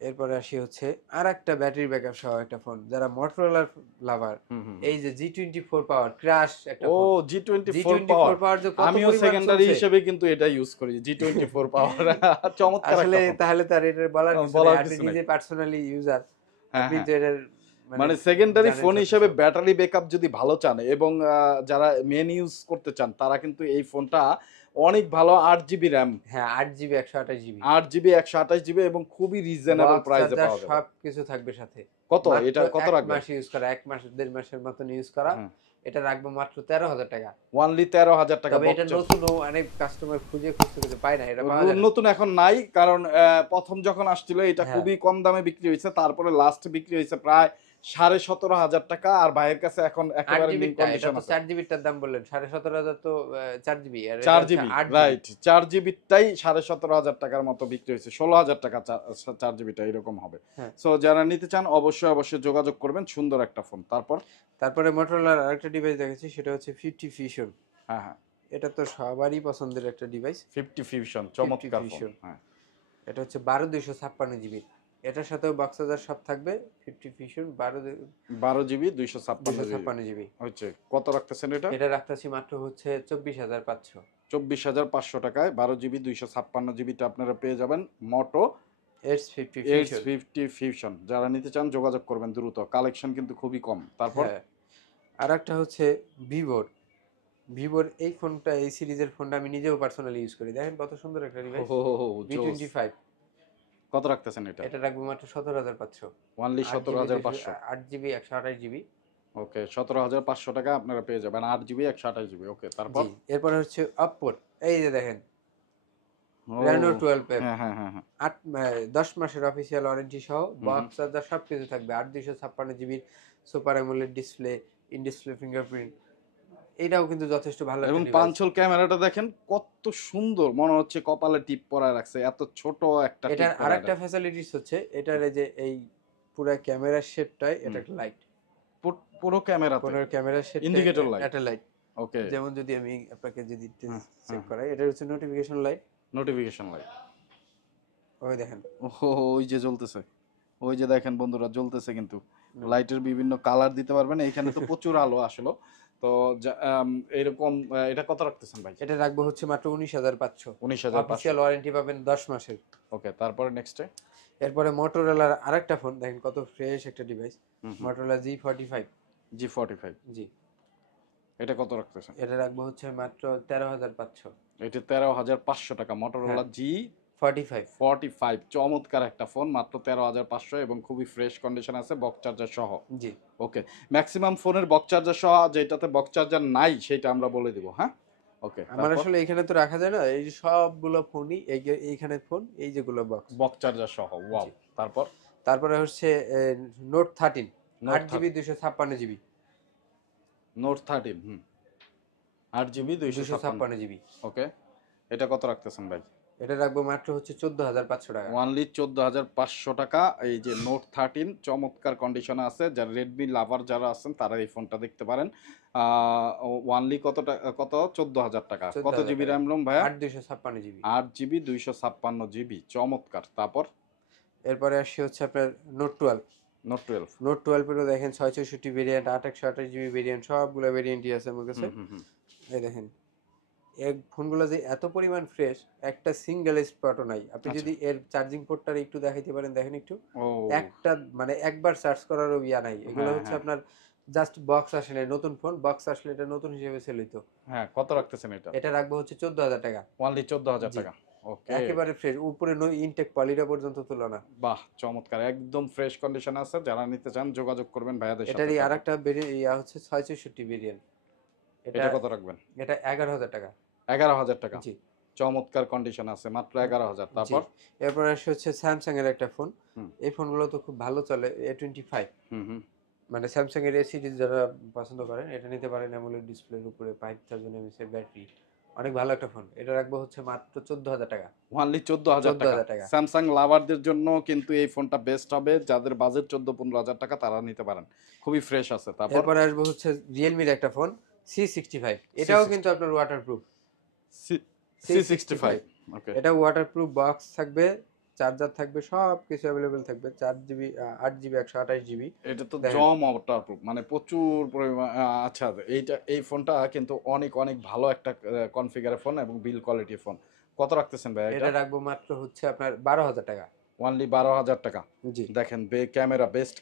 এরপরে আসি হচ্ছে আরেকটা ব্যাটারি ব্যাকআপ সহ একটা ফোন যারা মোটরোলার লাভার এই যে G24 পাওয়ার ক্র্যাশ একটা ও ফোন G24 পাওয়ার পাওয়ার যে কত আমিও পরিমাণ সেকেন্ডারি চলছে। হিসেবে কিন্তু এটা ইউজ করি G24 পাওয়ার চমৎকার আসলে একটা ফোন। তাহলে তার এটা বলার কিছু বলার নাই। আপনি কিছু নাই। নিজে পার্সোনালি ইউজার হ্যাঁ, আপনি হ্যাঁ। তো এটার মানে সেকেন্ডারি জানেন ফোন সবকিছু। হিসেবে ব্যাটারি ব্যাকআপ যদি ভালো চান এবং যারা মেন ইউজ করতে চান তারা কিন্তু এই ফোনটা অনেক ভালো 8 জিবি র্যাম হ্যাঁ 8 জিবি 128 জিবি 8 জিবি 128 জিবি এবং খুবই রিজনেবল প্রাইসে পাওয়া যাবে সবকিছু থাকবে সাথে কত মাত্র এটা কত এক রাখবেন মাস ইউজ করা 1 মাস 1.5 মাসের মতন ইউজ করা হুম। এটা রাখবো মাত্র 13,000 টাকা অনলি 13,000 টাকা তবে এটা box নতুন অনেক কাস্টমার খুঁজে খুঁজে পায় না এটা পাওয়া যায় না। নতুন এখন নাই কারণ প্রথম যখন আসছিল এটা হ্যাঁ। খুবই কম দামে বিক্রি হয়েছে তারপরে লাস্ট বিক্রি হয়েছে প্রায় 17,500 টাকা আর ভাইয়ের কাছে এখন একেবারে 8 নিউ জিবিটা এটা কন্ডিশন তো আছে 4 জিবিটার দাম বললেন 17,500 তো 4 জিবি আর 4 জিবি রাইট 4 জিবিটাই 17,500 টাকার মতো বিক্রি হয়েছে 16,000 টাকা 4 জিবিটা এরকম হবে হ্যাঁ। সো যারা নিতে চান অবশ্যই অবশ্যই যোগাযোগ করবেন সুন্দর একটা ফোন তারপর তারপরে মোটরোলার আরেকটা ডিভাইস দেখেছি সেটা হচ্ছে 50 ফিউশন হ্যাঁ হ্যাঁ এটা তো সবারই পছন্দের একটা ডিভাইস 50 ফিউশন চমৎকার ফোন Fusion। হ্যাঁ এটা হচ্ছে 12,256 জিবি এটার সাথেও বক্স চার্জার সব থাকবে 50 ফিউশন 12 জিবি 256 জিবি 256 জিবি হচ্ছে কত রাখতেছেন এটা এটা রাখতেছি মাত্র হচ্ছে 24,500 24,500 টাকায় 12 জিবি 256 জিবিটা আপনারা পেয়ে যাবেন মোটো S50 ফিউশন H50 ফিউশন যারা নিতে চান যোগাযোগ করবেন দ্রুত কালেকশন কিন্তু খুবই কম তারপর হ্যাঁ আর একটা হচ্ছে ভিভোর এই ফোনটা এই সিরিজের ফোনটা আমি নিজেও পার্সোনালি ইউজ করি দেখেন কত সুন্দর একটা ডিভাইস V25 কত রাখতেছেন এটা এটা রাখবো মাত্র 17,500 অনলি 17,500 8 জিবি 128 জিবি ওকে 17,500 টাকা আপনারা পেয়ে যাবেন 8 জিবি 128 জিবি ওকে তারপর জি এরপরে হচ্ছে অপ্পোর এই যে দেখেন ও, Reno 12 হ্যাঁ হ্যাঁ হ্যাঁ হ্যাঁ 10 মাসের অফিসিয়াল ওয়ারেন্টি সহ বক্স চার্জার সবকিছু থাকবে 8 256 জিবির super AMOLED display in display fingerprint এটাও কিন্তু যথেষ্ট ভালো এবং একটা ডিভাইস পাঞ্চল ক্যামেরাটা দেখেন কত সুন্দর মনে হচ্ছে কপালে টিপ পরায় রাখছে এত ছোট একটা টিপ এটার পরায় আরেকটা রাখছে। ফ্যাসিলিটিস হচ্ছে এটার এই যে এই পুরো ক্যামেরার শেপটাই এটা লাইট পুরো ক্যামেরাতে পুরো ক্যামেরার শেপটা Indicator light। এটা লাইট ওকে যেমন যদি আমি আপনাকে যদি হ্যাঁ, চেক হ্যাঁ। করাই এটা হচ্ছে নোটিফিকেশন লাইট নোটিফিকেশন লাইট ওই দেখেন ওই যে জ্বলতেছে ওই যে দেখেন বন্ধুরা জ্বলতেছে কিন্তু লাইটের বিভিন্ন কালার দিতে পারবেন এখানে তো প্রচুর আলো আসলো তো এরকম এটা কত রাখতেছেন ভাই এটা রাখবো হচ্ছে মাত্র 19,500 19,500 অফিসিয়াল ওয়ারেন্টি পাবেন 10 মাসের ওকে তারপরে নেক্সটে এরপরে মোটরোলার আরেকটা ফোন দেখেন কত ফ্রেশ একটা ডিভাইস মোটরোলা G45 G45 জি এটা কত রাখতেছেন এটা রাখবো হচ্ছে মাত্র 13,500 এটা 13,500 টাকা মোটরোলা হ্যাঁ। G45 চমৎকার একটা ফোন মাত্র 13,500 এবং খুবই ফ্রেশ কন্ডিশন আছে বক্স চার্জার সহ জি ওকে ম্যাক্সিমাম ফোনের বক্স চার্জার সহ যেটাতে বক্স চার্জার নাই সেটা আমরা বলে দিব হ্যাঁ ওকে আমার আসলে এখানে তো রাখা যায় না এই যে সবগুলো ফোনই এইখানে ফোন এই যেগুলো বক্স বক্স চার্জার সহ ওয়াও জি। তারপরে হচ্ছে note 13 Note 8 GB 256 GB note 13 8 GB 256 GB ওকে এটা কত রাখতেছেন ভাই এটা রাখবো মাত্র হচ্ছে 14,500 টাকা ওয়ানলি 14,500 টাকা এই যে নোট 13 চমৎকার কন্ডিশনে আছে যারা রেডমি লাভার যারা আছেন তারা এই ফোনটা দেখতে পারেন ওয়ানলি কত 14,000 টাকা কত 14,000 জিবি টাকা। র্যাম রোম ভাইয়া 8 256 জিবি 8 জিবি 256 জিবি চমৎকার তারপর এরপরে আসছে হচ্ছে আপনার নোট 12 নোট 12 নোট 12 এরও দেখেন 664 ভেরিয়েন্ট 8 128 জিবি ভেরিয়েন্ট সবগুলো ভেরিয়েন্টই আছে আমার কাছে এই দেখেন এই ফোনগুলো যে এত পরিমাণ ফ্রেশ একটা সিঙ্গেল স্পটও নাই আপনি আচ্ছা। যদি এর চার্জিং পোর্টটা একটু দেখাইতে পারেন দেখেন একটু ও একটা মানে একবার চার্জ করারও ইয়া নাই এগুলো হ্যাঁ, হচ্ছে হ্যাঁ। আপনার জাস্ট বক্স আসলে নতুন ফোন বক্স আসলে এটা নতুন হিসেবে সেল হইতো হ্যাঁ কত রাখতেছেন এটা এটা রাখবো হচ্ছে 14,000 টাকা ওয়ানলি 14,000 জি। টাকা ওকে, একেবারে ফ্রেশ, উপরে ইনটেক পলিটা পর্যন্ত তুলনা। বাহ চমৎকার, একদম ফ্রেশ কন্ডিশন আছে। যারা নিতে চান যোগাযোগ করবেন ভাইয়াদের সাথে। এটারই তারপর আরেকটা ইয়া হচ্ছে 664 ভেরিয়েন্ট। এটা এটা কত রাখবেন? এটা 11,000 টাকা। 11,000 টাকা। জি চমৎকার কন্ডিশন আছে, মাত্র 11,000। জি। তারপর এরপর আসে হচ্ছে স্যামসাং এর একটা ফোন। হুম এই ফোনগুলো তো খুব ভালো চলে, A25, হুম হুম মানে স্যামসাং এর এ সিরিজ যারা পছন্দ করেন এটা নিতে পারেন। অ্যামোলেড ডিসপ্লের উপরে 5000 এমএএইচ এর ব্যাটারি, অনেক ভালো একটা ফোন। এটা রাখবো হচ্ছে মাত্র 14,000 টাকা। ওনলি 14,000 টাকা। 14,000 টাকা। স্যামসাং লাভারদের জন্য কিন্তু এই ফোনটা বেস্ট হবে, যাদের বাজেট 14-15,000 টাকা তারা নিতে পারেন, খুবই ফ্রেশ আছে। তারপর এরপরে আসবো হচ্ছে রিয়েলমির একটা ফোন C65, এটাও কিন্তু আপনার ওয়াটারপ্রুফ। C65। ওকে, এটা ওয়াটারপ্রুফ, বক্স থাকবে, চার্জার থাকবে, সব কিছু অ্যাভেলেবেল থাকবে। 4 জিবি, 8 জিবি, 128 জিবি। এটা তো দেখেন জম ওয়াটারপ্রুফ, মানে প্রচুর পরিমাণ। আচ্ছা, এই ফোনটা কিন্তু অনেক অনেক ভালো একটা কনফিগারের ফোন এবং বিল কোয়ালিটির ফোন। কত রাখতেছেন ভাই এটা? এটা রাখবো মাত্র হচ্ছে আপনার 12,000 টাকা। ওনলি 12,000 টাকা। জি দেখেন ক্যামেরা, বেস্ট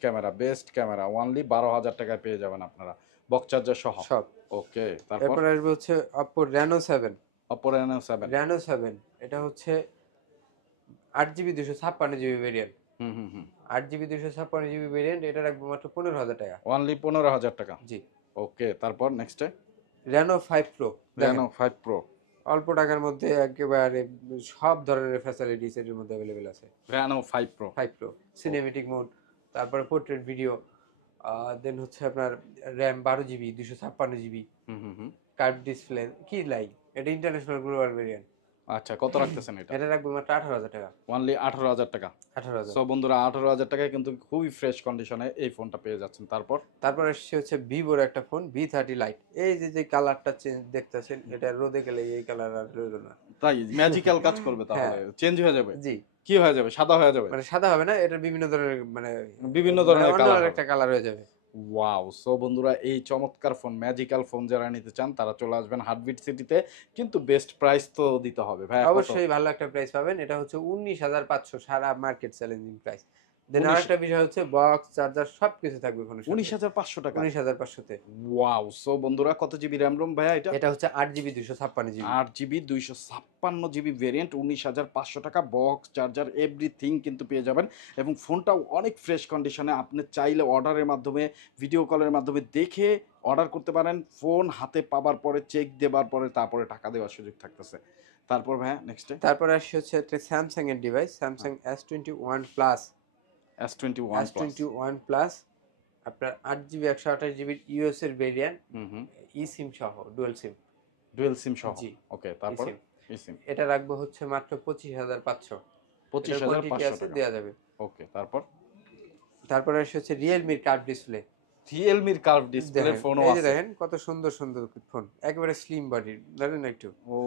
ক্যামেরা, ওনলি 12,000 টাকায় পেয়ে যাবেন আপনারা, বক্স চার্জার সহ। সব। ওকে, তারপর এরপর আসবে হচ্ছে Oppo Reno 7। Oppo Reno 7। Reno 7 এটা হচ্ছে 8 জিবি 256 জিবি ভেরিয়েন্ট। হুম হুম হুম 8 জিবি 256 জিবি ভেরিয়েন্ট, এটা রাখবো মাত্র 15,000 টাকা। ওনলি 15,000 টাকা। জি। ওকে, তারপর নেক্সটে Reno 5 Pro দেখেন, Reno 5 Pro। অল্প টাকার মধ্যে একেবারে সব ধরনের ফ্যাসিলিটিস এর মধ্যে অ্যাভেলেবেল আছে। Reno 5 Pro। 5 Pro cinematic mode, তারপরে পোর্ট্রেট ভিডিও, দেন হচ্ছে আপনার র্যাম 12 জিবি 256 জিবি, হুম হুম হুম কার্ভ ডিসপ্লে, কি লাইক। এটা ইন্টারন্যাশনাল গ্লোবাল ভেরিয়েন্ট। আচ্ছা, কত রাখতেছেন এটা? এটা রাখবো মাত্র 18,000 টাকা। ওনলি 18,000 টাকা। 18,000। সো বন্ধুরা, 18,000 টাকায় কিন্তু খুবই ফ্রেশ কন্ডিশনে এই ফোনটা পেয়ে যাচ্ছেন। তারপর তারপর আসছে হচ্ছে ভিভোর একটা ফোন V30 লাইট। এই যে যে কালারটা চেঞ্জ দেখতেছেন, এটা রোদে গেলে এই কালার আর রইলো না। তাই ম্যাজিক্যাল কাজ করবে হ্যাঁ তাহলে? চেঞ্জ হয়ে যাবে? জি। কি হয়ে যাবে? সাদা হয়ে যাবে? মানে সাদা হবে না, এটা বিভিন্ন ধরনের মানে বিভিন্ন ধরনের অন্য কালার হবে। একটা কালার হয়ে যাবে। ওয়াও! সো বন্ধুরা, এই চমৎকার ফোন, ম্যাজিক্যাল ফোন যারা নিতে চান তারা চলে আসবেন হার্টবিট সিটিতে। কিন্তু বেস্ট প্রাইস তো দিতে হবে ভাইয়া, কত? অবশ্যই ভালো একটা প্রাইস পাবেন। এটা হচ্ছে 19,500, সারা মার্কেট চ্যালেঞ্জিং প্রাইস। দেন 19 আরেকটা বিষয় হচ্ছে বক্স চার্জার সবকিছু থাকবে ফোনের সাথে। 19,500 টাকা। 19,500 তে। ওয়াও! সো বন্ধুরা, কত জিবি র্যাম রোম ভাইয়া এটা? এটা হচ্ছে 8 GB 256 GB. 8 GB 256 GB variant, 19,500 টাকা। বক্স চার্জার এভরিথিং কিন্তু পেয়ে যাবেন এবং ফোনটাও অনেক ফ্রেশ কন্ডিশনে। আপনি চাইলে অর্ডারের মাধ্যমে, ভিডিও কলের মাধ্যমে দেখে অর্ডার করতে পারেন। ফোন হাতে পাবার পরে, চেক দেবার পরে, তারপরে টাকা দেওয়ার সুযোগ থাকতেছে। তারপর ভাইয়া নেক্সটে তারপরে আসছে হচ্ছে একটা স্যামসাং এর device, Samsung S21 plus. S21 plus. S21 plus আপনার 8 জিবি 128 জিবি ইউএস এর ভেরিয়েন্ট, হুম হুম ই সিম সহ, ডুয়াল সিম। ডুয়েল সিম সহ। জি, ওকে, ই তারপর সিম। সিম এটা রাখবো হচ্ছে মাত্র 25,500। এটার কোয়ান্টিটি 25,500 আছে, টাকা। দেওয়া যাবে। ওকে, তারপর তারপরে আসছে হচ্ছে রিয়েলমির কার্ভ ডিসপ্লে। রিয়েলমির কার্ভ ডিসপ্লের দেখেন, ফোনও এই যে আছে। দেখেন কত সুন্দর সুন্দর ফোন, একেবারে স্লিম বডি, দেখেন না একটু। ও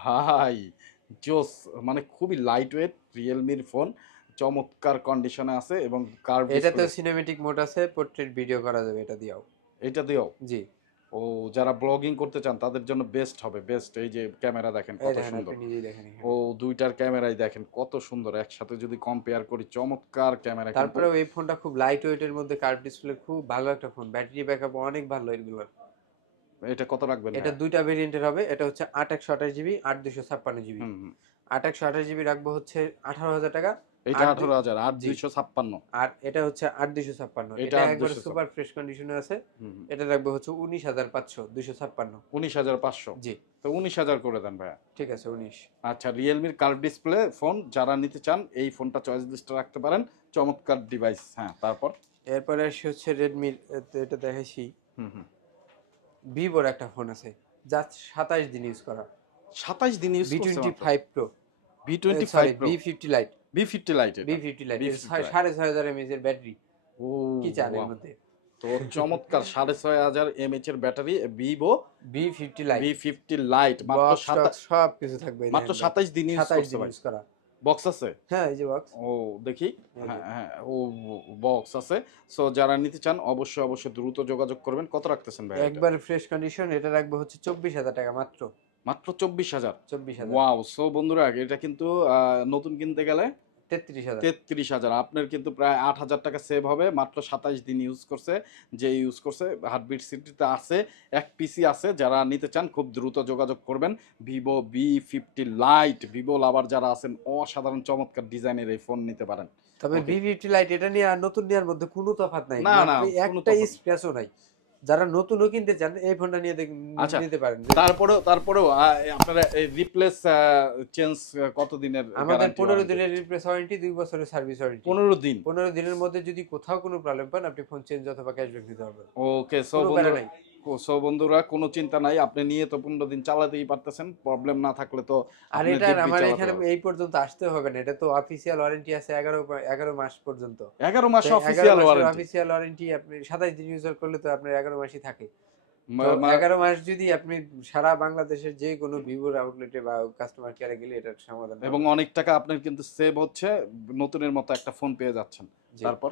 ভাই, জোস, মানে খুবই লাইট ওয়েট রিয়েলমির ফোন, চমৎকার কন্ডিশনে আছে এবং কার্ভ এটাতে ডিসপ্লে। সিনেমেটিক মোড আছে, পোর্ট্রেট ভিডিও করা যাবে এটা দিয়েও। এটা দিও? জি। ও, যারা ব্লগিং করতে চান তাদের জন্য বেস্ট হবে, বেস্ট। এই যে ক্যামেরা দেখেন এই কত দেখেন, সুন্দর। আপনি নিজেই দেখেন এখানে। ও, দুইটার ক্যামেরাই দেখেন কত সুন্দর, একসাথে যদি কম্পেয়ার করি, চমৎকার ক্যামেরা কিন্তু। তারপরে এই ফোনটা খুব লাইট ওয়েটের মধ্যে, কার্ভ ডিসপ্লে, খুব ভালো একটা ফোন। ব্যাটারি ব্যাকআপ অনেক ভালো এগুলোর। এটা কত রাখবেন এটা ভাইয়া? দুইটা ভেরিয়েন্টের হবে। এটা হচ্ছে 8 128 জিবি, 8 256 জিবি। হুম হুম 8 128 জিবি রাখবো হচ্ছে 18,000 টাকা। এটা আর 18,000, আর জি। 256। আর এটা হচ্ছে 8 256, এটা এটা আর একবারে 256। সুপার ফ্রেশ কন্ডিশনে আছে। হুম হুম এটা রাখবো হচ্ছে 19,500, 256। 19,500। জি, তো 19,000 করে দেন ভাইয়া। ঠিক আছে 19। আচ্ছা, রিয়েলমির কার্ভ ডিসপ্লে ফোন যারা নিতে চান এই ফোনটা চয়েস লিস্টে রাখতে পারেন, চমৎকার ডিভাইস। হ্যাঁ, তারপর এরপরে আসে হচ্ছে রেডমির, এটা দেখাইছি। হুম হুম ভিভোর একটা ফোন আছে, জাস্ট 27 দিন ইউজ করা। 27 দিন ইউজ করছে মাত্র। V25 Pro, V25 sorry Pro, V50 light. V50 light. এটা V50 লাইট, এর V50 লাইট। 6,500 এমএএইচ এর ব্যাটারি। ও কি চান এর বাহ, মধ্যে? তো চমৎকার 6,500 এমএইচ এর battery, Vivo V50 light, V50 light, মাত্র বক্স টক্স সব কিছু থাকবে। মাত্র 27 দিন ইউজ 27 করছে দিন ভাই। ইউজ করা। বক্স আছে? হ্যাঁ, এই যে বক্স। ও, দেখি। এই যে। হ্যাঁ হ্যাঁ, ও বক্স আছে। সো যারা নিতে চান অবশ্যই অবশ্যই দ্রুত যোগাযোগ করবেন। কত রাখতেছেন ভাই এটা? একবার ফ্রেশ কন্ডিশন, এটা রাখবো হচ্ছে 24,000 টাকা মাত্র। মাত্র 24,000। 24,000। ওয়াও! সো বন্ধুরা, এটা কিন্তু নতুন কিনতে গেলে 33,000। 33,000, আপনার কিন্তু প্রায় 8,000 টাকা সেভ হবে মাত্র 27 দিন ইউজ করছে। যে ইউজ করছে হার্টবিট সিটিতে আছে, এক পিসি আছে, যারা নিতে চান খুব দ্রুত যোগাযোগ করবেন। ভিভো V50 লাইট, ভিভো লাভার যারা আছেন অসাধারণ চমৎকার ডিজাইনের এই ফোন নিতে পারেন। তবে ওকে, V50 লাইট এটা নিয়ে আর নতুন নেওয়ার মধ্যে কোনো তফাৎ নাই, না না মাত্র কোনো একটা তফাৎ নেই। স্পেসও নাই। যারা নতুনও কিনতে চান এই ফোনটা নিয়ে আচ্ছা, নিতে পারেন। তারপরেও আপনারা রিপ্লেস চেঞ্জ কতদিনের আমাদের গ্যারান্টি? 15 দিনের রিপ্লেস ওয়ারেন্টি, 2 বছরের সার্ভিস ওয়ারেন্টি। 15 দিন। 15 দিনের মধ্যে যদি কোথাও কোনো প্রবলেম পান আপনি ফোন চেঞ্জ অথবা ক্যাশব্যাক নিতে পারবেন। ওকে, কোনো প্যারা নাই। বন্ধুরা কোনো চিন্তা নাই, আপনি নিয়ে তো 15 দিন চালাতেই পারতেছেন, প্রবলেম না থাকলে তো আর আপনি এটা দিব্যি আমার চালাতে এখানে পারবেন। এই পর্যন্ত আসতে হবে না, এটা তো অফিসিয়াল ওয়ারেন্টি আছে 11 মাস পর্যন্ত। 11 মাস 11 অফিসিয়াল মাসের ওয়ারেন্টি? অফিসিয়াল ওয়ারেন্টি আপনি 27 দিন ইউজ করলে তো আপনার 11 মাসই থাকে। তো মানে 11 মাস যদি আপনি সারা বাংলাদেশের যে কোনো ভিভোর আউটলেটে বা কাস্টমার কেয়ারে গেলে এটার সমাধান এবং হবে। অনেক টাকা আপনার কিন্তু সেভ হচ্ছে, নতুনের মতো একটা ফোন পেয়ে যাচ্ছেন। জি। তারপর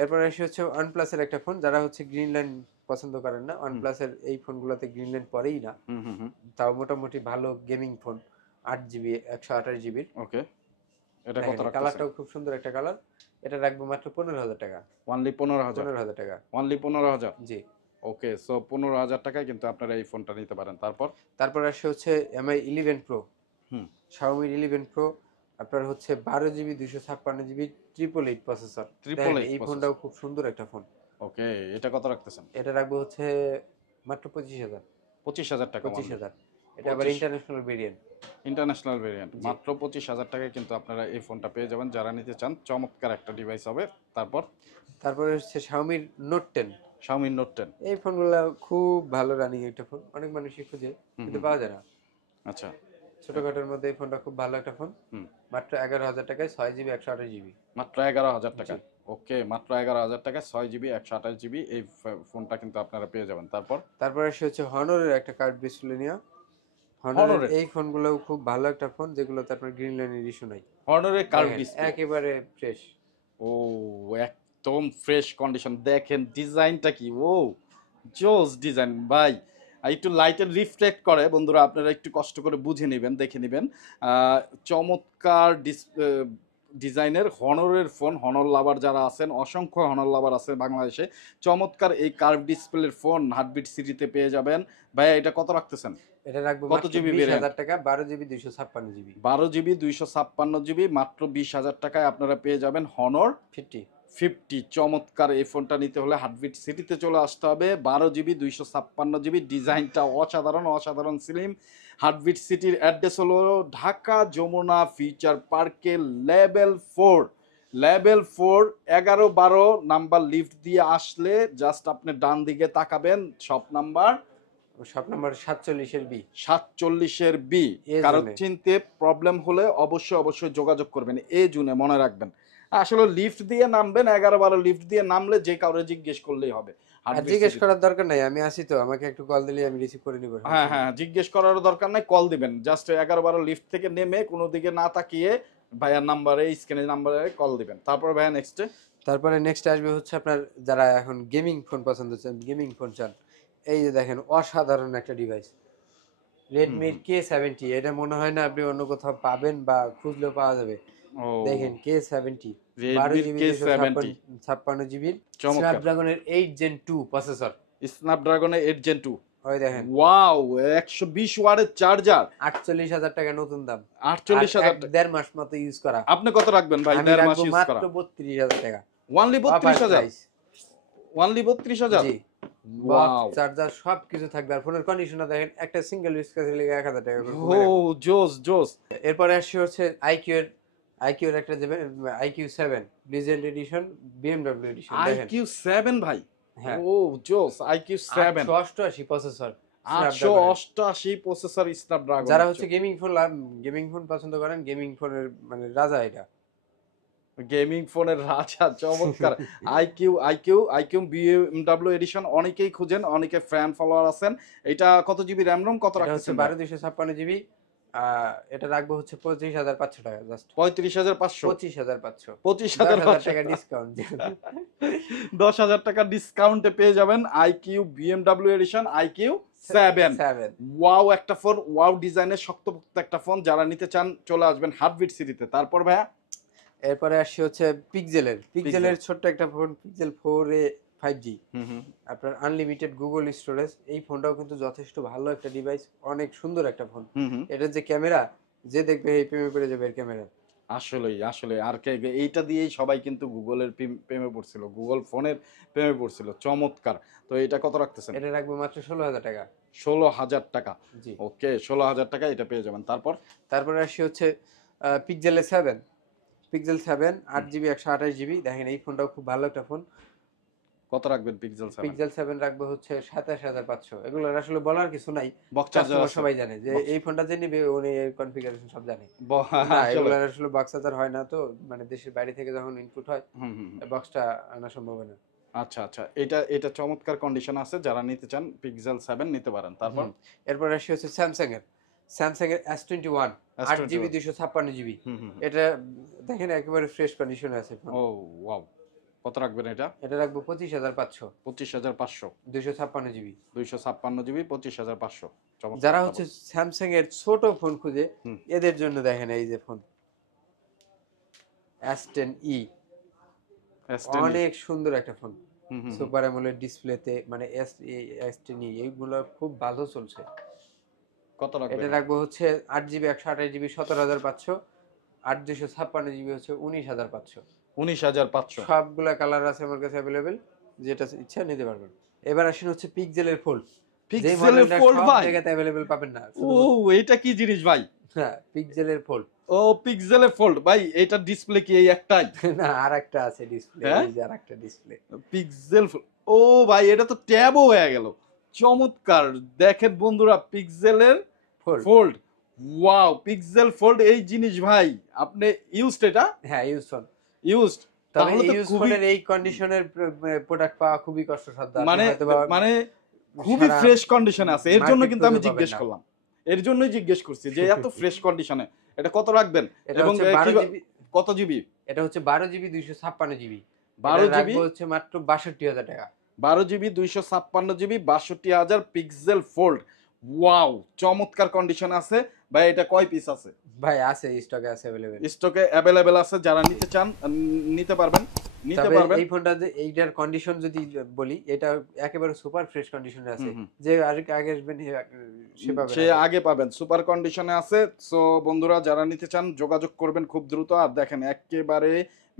এরপর আসে হচ্ছে OnePlus এর একটা ফোন, যারা হচ্ছে গ্রিন লাইন পছন্দ করেন না, OnePlus এর এই ফোনগুলোতে গ্রিন লাইন পড়েই না। হুম হুম হুম, তাও মোটামুটি ভালো গেমিং ফোন, 8GB 128GB। ওকে, এটা কত দেখেন রাখতেছেন? কালারটাও খুব সুন্দর একটা কালার। এটা রাখবো মাত্র 15,000 টাকা। অনলি 15,000? 15,000 টাকা। অনলি 15,000? জি। ওকে, সো 15,000 টাকায় কিন্তু আপনারা এই ফোনটা নিতে পারেন। তারপর তারপর আসে হচ্ছে MI 11 Pro, হুম, Xiaomi 11 Pro। আপনার হচ্ছে 12GB 256GB 888 প্রসেসর। দেখেন 888 এই ফোনটাও খুব সুন্দর একটা ফোন। ওকে, এটা কত রাখতেছেন? এটা রাখবো হচ্ছে মাত্র 25,000। 25,000 টাকা? 25,000। এটা আবার 25 ইন্টারন্যাশনাল ভেরিয়েন্ট। ইন্টারন্যাশনাল ভেরিয়েন্ট, জি। মাত্র 25,000 টাকায় কিন্তু আপনারা এই ফোনটা পেয়ে যাবেন, যারা নিতে চান। চমৎকার একটা ডিভাইস হবে। তারপর তারপরে হচ্ছে Xiaomi Note 10। Xiaomi Note 10? এই ফোনগুলো খুব ভালো রানিং একটা ফোন, অনেক মানুষই খুঁজে কিন্তু পাওয়া যায় না। আচ্ছা, ছোটখাটোর মধ্যে এই ফোনটা খুব ভালো একটা ফোন। হুম, মাত্র 11,000 টাকায় 6GB 128GB। মাত্র 11,000 টাকা? ওকে, মাত্র 11,000 টাকায় 6GB 128GB এই ফোনটা কিন্তু আপনারা পেয়ে যাবেন। তারপর তারপরে সে হচ্ছে হনরের একটা কার্ড ডিসপ্লে নিয়ে। হনরের হনরের এই ফোনগুলোও খুব ভালো একটা ফোন, যেগুলোতে আপনার গ্রিন লাইনের ইস্যু নাই। হর্নরের কার্ভ দেখেন, ডিসপ্লে? একেবারে ফ্রেশ। ও, একদম ফ্রেশ কন্ডিশন। দেখেন ডিজাইনটা কি, ও জোস ডিজাইন ভাই। আর একটু লাইটের রিফ্লেক্ট করে, বন্ধুরা আপনারা একটু কষ্ট করে বুঝে নেবেন, দেখে নেবেন। চমৎকার ডিজাইনের হনরের ফোন। হনর লাভার যারা আছেন, অসংখ্য হনর লাভার আছে বাংলাদেশে, চমৎকার এই কার্ভ ডিসপ্লের ফোন হার্টবিট সিটিতে পেয়ে যাবেন। ভাইয়া এটা কত রাখতেছেন? এটা রাখবো কত মাত্র জিবি 20,000 টাকা, 12GB 256GB। 12GB 256GB, মাত্র 20,000 টাকায় আপনারা পেয়ে যাবেন হনর 50। 50। চমৎকার এই ফোনটা নিতে হলে হার্টবিট সিটিতে চলে আসতে হবে। 12GB 256GB, ডিজাইনটা অসাধারণ, অসাধারণ স্লিম। হার্টবিট সিটির অ্যাড্রেস হলো ঢাকা যমুনা ফিউচার পার্কে লেভেল 4 11-12 নাম্বার লিফট দিয়ে আসলে জাস্ট আপনি ডান দিকে তাকাবেন, shop number shop number 47 B. 47 B. এই কারো জন্যে। চিনতে প্রবলেম হলে অবশ্যই যোগাযোগ করবেন। এই জুনে মনে রাখবেন, আসলে লিফট দিয়ে নামবেন, 11-12 লিফট দিয়ে নামলে যে কাউরে জিজ্ঞেস করলেই হবে। আর হার্টবিট জিজ্ঞেস সিটি। করার দরকার নাই, আমি আসি তো, আমাকে একটু কল দিলে আমি রিসিভ করে নিব। হ্যাঁ হ্যাঁ, জিজ্ঞেস করারও দরকার নাই, কল দিবেন। জাস্ট 11-12 লিফট থেকে নেমে কোনো দিকে না তাকিয়ে ভাইয়ার নাম্বারে, স্ক্রিনের নাম্বারে কল দিবেন। তারপর ভাইয়া নেক্সটে তারপরে নেক্সট আসবে হচ্ছে আপনার যারা এখন গেমিং ফোন পছন্দ চান, গেমিং ফোন চান, এই যে দেখেন অসাধারণ একটা ডিভাইস, Redmi K70। এটা মনে হয় না আপনি অন্য কোথাও পাবেন বা খুঁজলেও পাওয়া যাবে। ও, দেখেন K70, Redmi 12GB K70 256GB, চমৎকার। স্ন্যাপড্রাগনের 8 Gen 2 প্রসেসর। স্ন্যাপড্রাগনের 8 Gen 2। ওই দেখেন ওয়াও, 120 ওয়াটের চার্জার, 48,000 টাকা নতুন দাম। 48,000 টাকা। 1.5 মাস মতো ইউজ করা। আপনি কত রাখবেন ভাই? আমি 1.5 মাস রাখবো ইউজ করা? মাত্র 32,000 টাকা। Only offer 32,000? প্রাইস। অনলি 32,000? জি। ওয়াও, বক্স, চার্জার সবকিছু থাকবে। আর ফোনের কন্ডিশনটা দেখেন, একটা সিঙ্গেল ইউজ কাজে লেগে 1,000 টাকা করে ও কমে রাখবো। জোস। এরপরে আসছে হচ্ছে আইকিউ এর একটা যাবে, IQ7 legend addition, BMW addition. দেখেন IQ7 ভাই? হ্যাঁ, ও জোস, IQ7 888 প্রসেসর, 888 প্রসেসর স্ন্যাপড্রাগন। যারা হচ্ছে গেমিং ফোন পছন্দ করেন, গেমিং ফোনের মানে রাজা এটা। গেমিং ফোনের রাজা, চমৎকার। আইকিউ BMW এডিশন অনেকেই খুঁজেন, অনেকে ফ্যান ফলোয়ার আছেন। এটা কত জিবি র্যাম রোম, কত এটা হচ্ছে রাখতেছেন? 12/256GB। এটা রাখবো হচ্ছে 25,500 টাকা জাস্ট। 35,500? 25,500। 25,500 টাকা ডিসকাউন্ট। 10,000 টাকা ডিসকাউন্টে পেয়ে যাবেন IQ BMW edition IQ7। 7। Wow একটা ফোন, ওয়াও ডিজাইনের শক্তপোক্ত একটা ফোন। যারা নিতে চান চলে আসবেন হার্টবিট সিটিতে। তারপর ভাইয়া এরপরে আসি হচ্ছে পিক্সেলের ছোট্ট একটা ফোন, পিক্সেল 4a 5G। আপনার আনলিমিটেড গুগল স্টোরেজ। এই ফোনটাও কিন্তু যথেষ্ট ভালো একটা ডিভাইস, অনেক সুন্দর একটা ফোন। এটার যে ক্যামেরা, যে দেখবে এই প্রেমে পড়ে যাবে এর ক্যামেরা। আসলেই আসলে আর এইটা দিয়েই সবাই কিন্তু গুগলের প্রেমে পড়ছিল, গুগল ফোনের প্রেমে পড়ছিল। চমৎকার। তো এটা কত রাখতেছেন? এটা রাখবো মাত্র 16,000 টাকা। 16,000 টাকা। জি। ওকে, 16,000 টাকা এটা পেয়ে যাবেন। তারপরে আসি হচ্ছে পিক্সেল 7 8GB 128GB। দেখেন এই ফোনটাও খুব ভালো একটা ফোন। কত রাখবেন পিক্সেল 7? পিক্সেল 7 রাখবো হচ্ছে 27,500। এগুলো আসলে বলার কিছু নাই, বক্স চার্জার কাস্টমার আছে? সবাই জানে যে এই ফোনটা যে নিবে উনি এর কনফিগারেশন সব জানে। না, আসলে এগুলো আসলে বক্স চার্জার হয় না, তো মানে দেশের বাইরে থেকে যখন ইনপুট হয় বক্সটা আনা সম্ভব হয় না। আচ্ছা আচ্ছা, এটা এটা চমৎকার কন্ডিশন আছে, যারা নিতে চান পিক্সেল 7 নিতে পারেন। তারপর এরপর আসি হচ্ছে স্যামসাং এর S21 8GB 256GB। এটা দেখেন একেবারে ফ্রেশ কন্ডিশনে আছে ফোন। ও ওয়াও, কত রাখবেন এটা? এটা রাখবো 25,500। 25,500। 256GB। 256GB 25,500। যারা হচ্ছে স্যামসাং এর ছোট ফোন খুঁজে, এদের জন্য দেখেন এই যে ফোন S10e। অনেক সুন্দর একটা ফোন, সুপার অ্যামোলেড ডিসপ্লেতে, মানে S10e এইগুলো খুব ভালো চলছে। কত রাখবেন? এটা রাখবো হচ্ছে 8GB 128GB 17,500। 8 256GB হচ্ছে 19,500। 19,500। সবগুলা কালার আছে আমার কাছে অ্যাভেলেবেল, যেটা ইচ্ছা নিতে পারবেন। এবার আসেন হচ্ছে পিক্সেলের ফোল্ড। পিক্সেলের ফোল্ড ভাই, জায়গাতে অ্যাভেলেবেল পাবেন না। ও এটা কি জিনিস ভাই? হ্যাঁ, পিক্সেলের ফোল্ড। ও পিক্সেলের ফোল্ড ভাই, এটা ডিসপ্লে কি এই একটাই? না, আরেকটা আছে ডিসপ্লে, এই যে আরেকটা ডিসপ্লে পিক্সেল। ও ভাই, এটা তো ট্যাবও হয়ে গেল। চমৎকার। দেখেন বন্ধুরা, পিক্সেলের ফোল্ড। ওয়াও, পিক্সেল ফোল্ড এই জিনিস ভাই আপনি ইউজড? এটা হ্যাঁ ইউজড। ইউজড। তবে ইউজড ফোনের এই কন্ডিশনের প্রোডাক্ট পাওয়া খুবই কষ্টসাধ্য। মানে খুবই ফ্রেশ কন্ডিশনে আছে, এর জন্য কিন্তু আমি জিজ্ঞেস করলাম, এর জন্যই জিজ্ঞেস করছি যে এত ফ্রেশ কন্ডিশনে এটা কত রাখবেন এবং কত জিবি? এটা হচ্ছে 12GB 256GB। 12GB হচ্ছে মাত্র 62,000 টাকা। 12GB 256GB 62,000 pixel fold. Wow, চমৎকার কন্ডিশন আছে ভাই। এটা কয় পিস আছে ভাই? আছে, স্টকে আছে, স্টকে অ্যাভেলেবেল আছে। যারা নিতে চান নিতে পারবেন। এই ফোনটা যে এইটার কন্ডিশন যদি বলি, এটা একেবারে সুপার ফ্রেশ কন্ডিশনে আছে। যে আগে আসবেন সে আগে পাবেন, সুপার কন্ডিশনে আছে। সো বন্ধুরা, যারা নিতে চান যোগাযোগ করবেন খুব দ্রুত। আর দেখেন একেবারে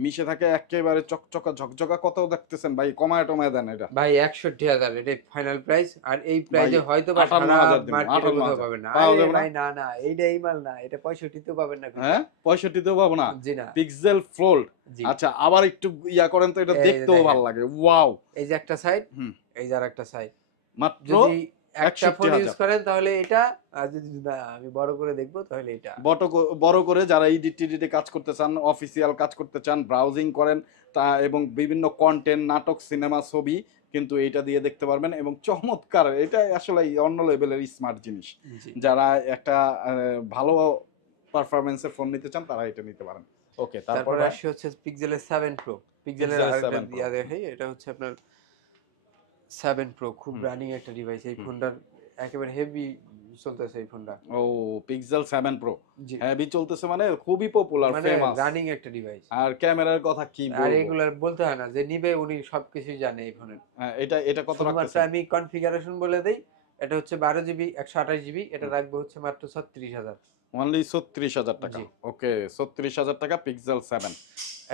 মিশে থাকে, একেবারে চকচকা ঝকঝকা। কত দেখতেছেন ভাই? কমায় টমায় দেন এটা ভাই। 61,000 এটা ফাইনাল প্রাইস। আর এই প্রাইসে হয়তো বা 58,000 পাবেন না। আরে ভাই না না, এইটা এই মাল না, এটা 65 তেও পাবেন না। হ্যাঁ, 65 তেও পাবো না? জি না। Pixel fold. আচ্ছা, আবার একটু ইয়া করেন তো, এটা দেখতেও ভালো লাগে। ওয়াও, এই যে একটা সাইড, এই যে আরেকটা সাইড। মাত্র যদি একটা ফোন ইউজ করেন তাহলে এটা, আর যদি না আমি বড় করে দেখবো তাহলে এটা। বড় করে যারা এডিটে কাজ করতে চান, অফিসিয়াল কাজ করতে চান, ব্রাউজিং করেন তা, এবং বিভিন্ন কন্টেন্ট, নাটক, সিনেমা, ছবি কিন্তু এইটা দিয়ে দেখতে পারবেন। এবং চমৎকার, এটা আসলে অন্য লেভেলের স্মার্ট জিনিস। যারা একটা ভালো পারফরম্যান্সের ফোন নিতে চান তারা এটা নিতে পারেন। ওকে, তারপরে আসি হচ্ছে পিক্সেলের 7 প্রো। পিক্সেলের আরেকটা দিয়া দেখাই, এটা হচ্ছে আপনার 7 প্রো। খুব রানিং একটা ডিভাইস। এই ফোনটার একেবারে হেভি চলতেছে এই ফোনটা। ও পিক্সেল 7 প্রো হেভি চলতেছে, মানে খুবই পপুলার, ফেমাস, রানিং একটা ডিভাইস। আর ক্যামেরার কথা কি বলবো, আর এগুলার বলতে হয় না, যে নিবে উনি সবকিছু জানে এই ফোনের। এটা কত রাখতেছেন? আমি কনফিগারেশন বলে দেই। এটা হচ্ছে 12GB 128GB। এটা রাখবো হচ্ছে মাত্র 36,000। অনলি 36,000 টাকা। ওকে, 36,000 টাকা পিক্সেল 7।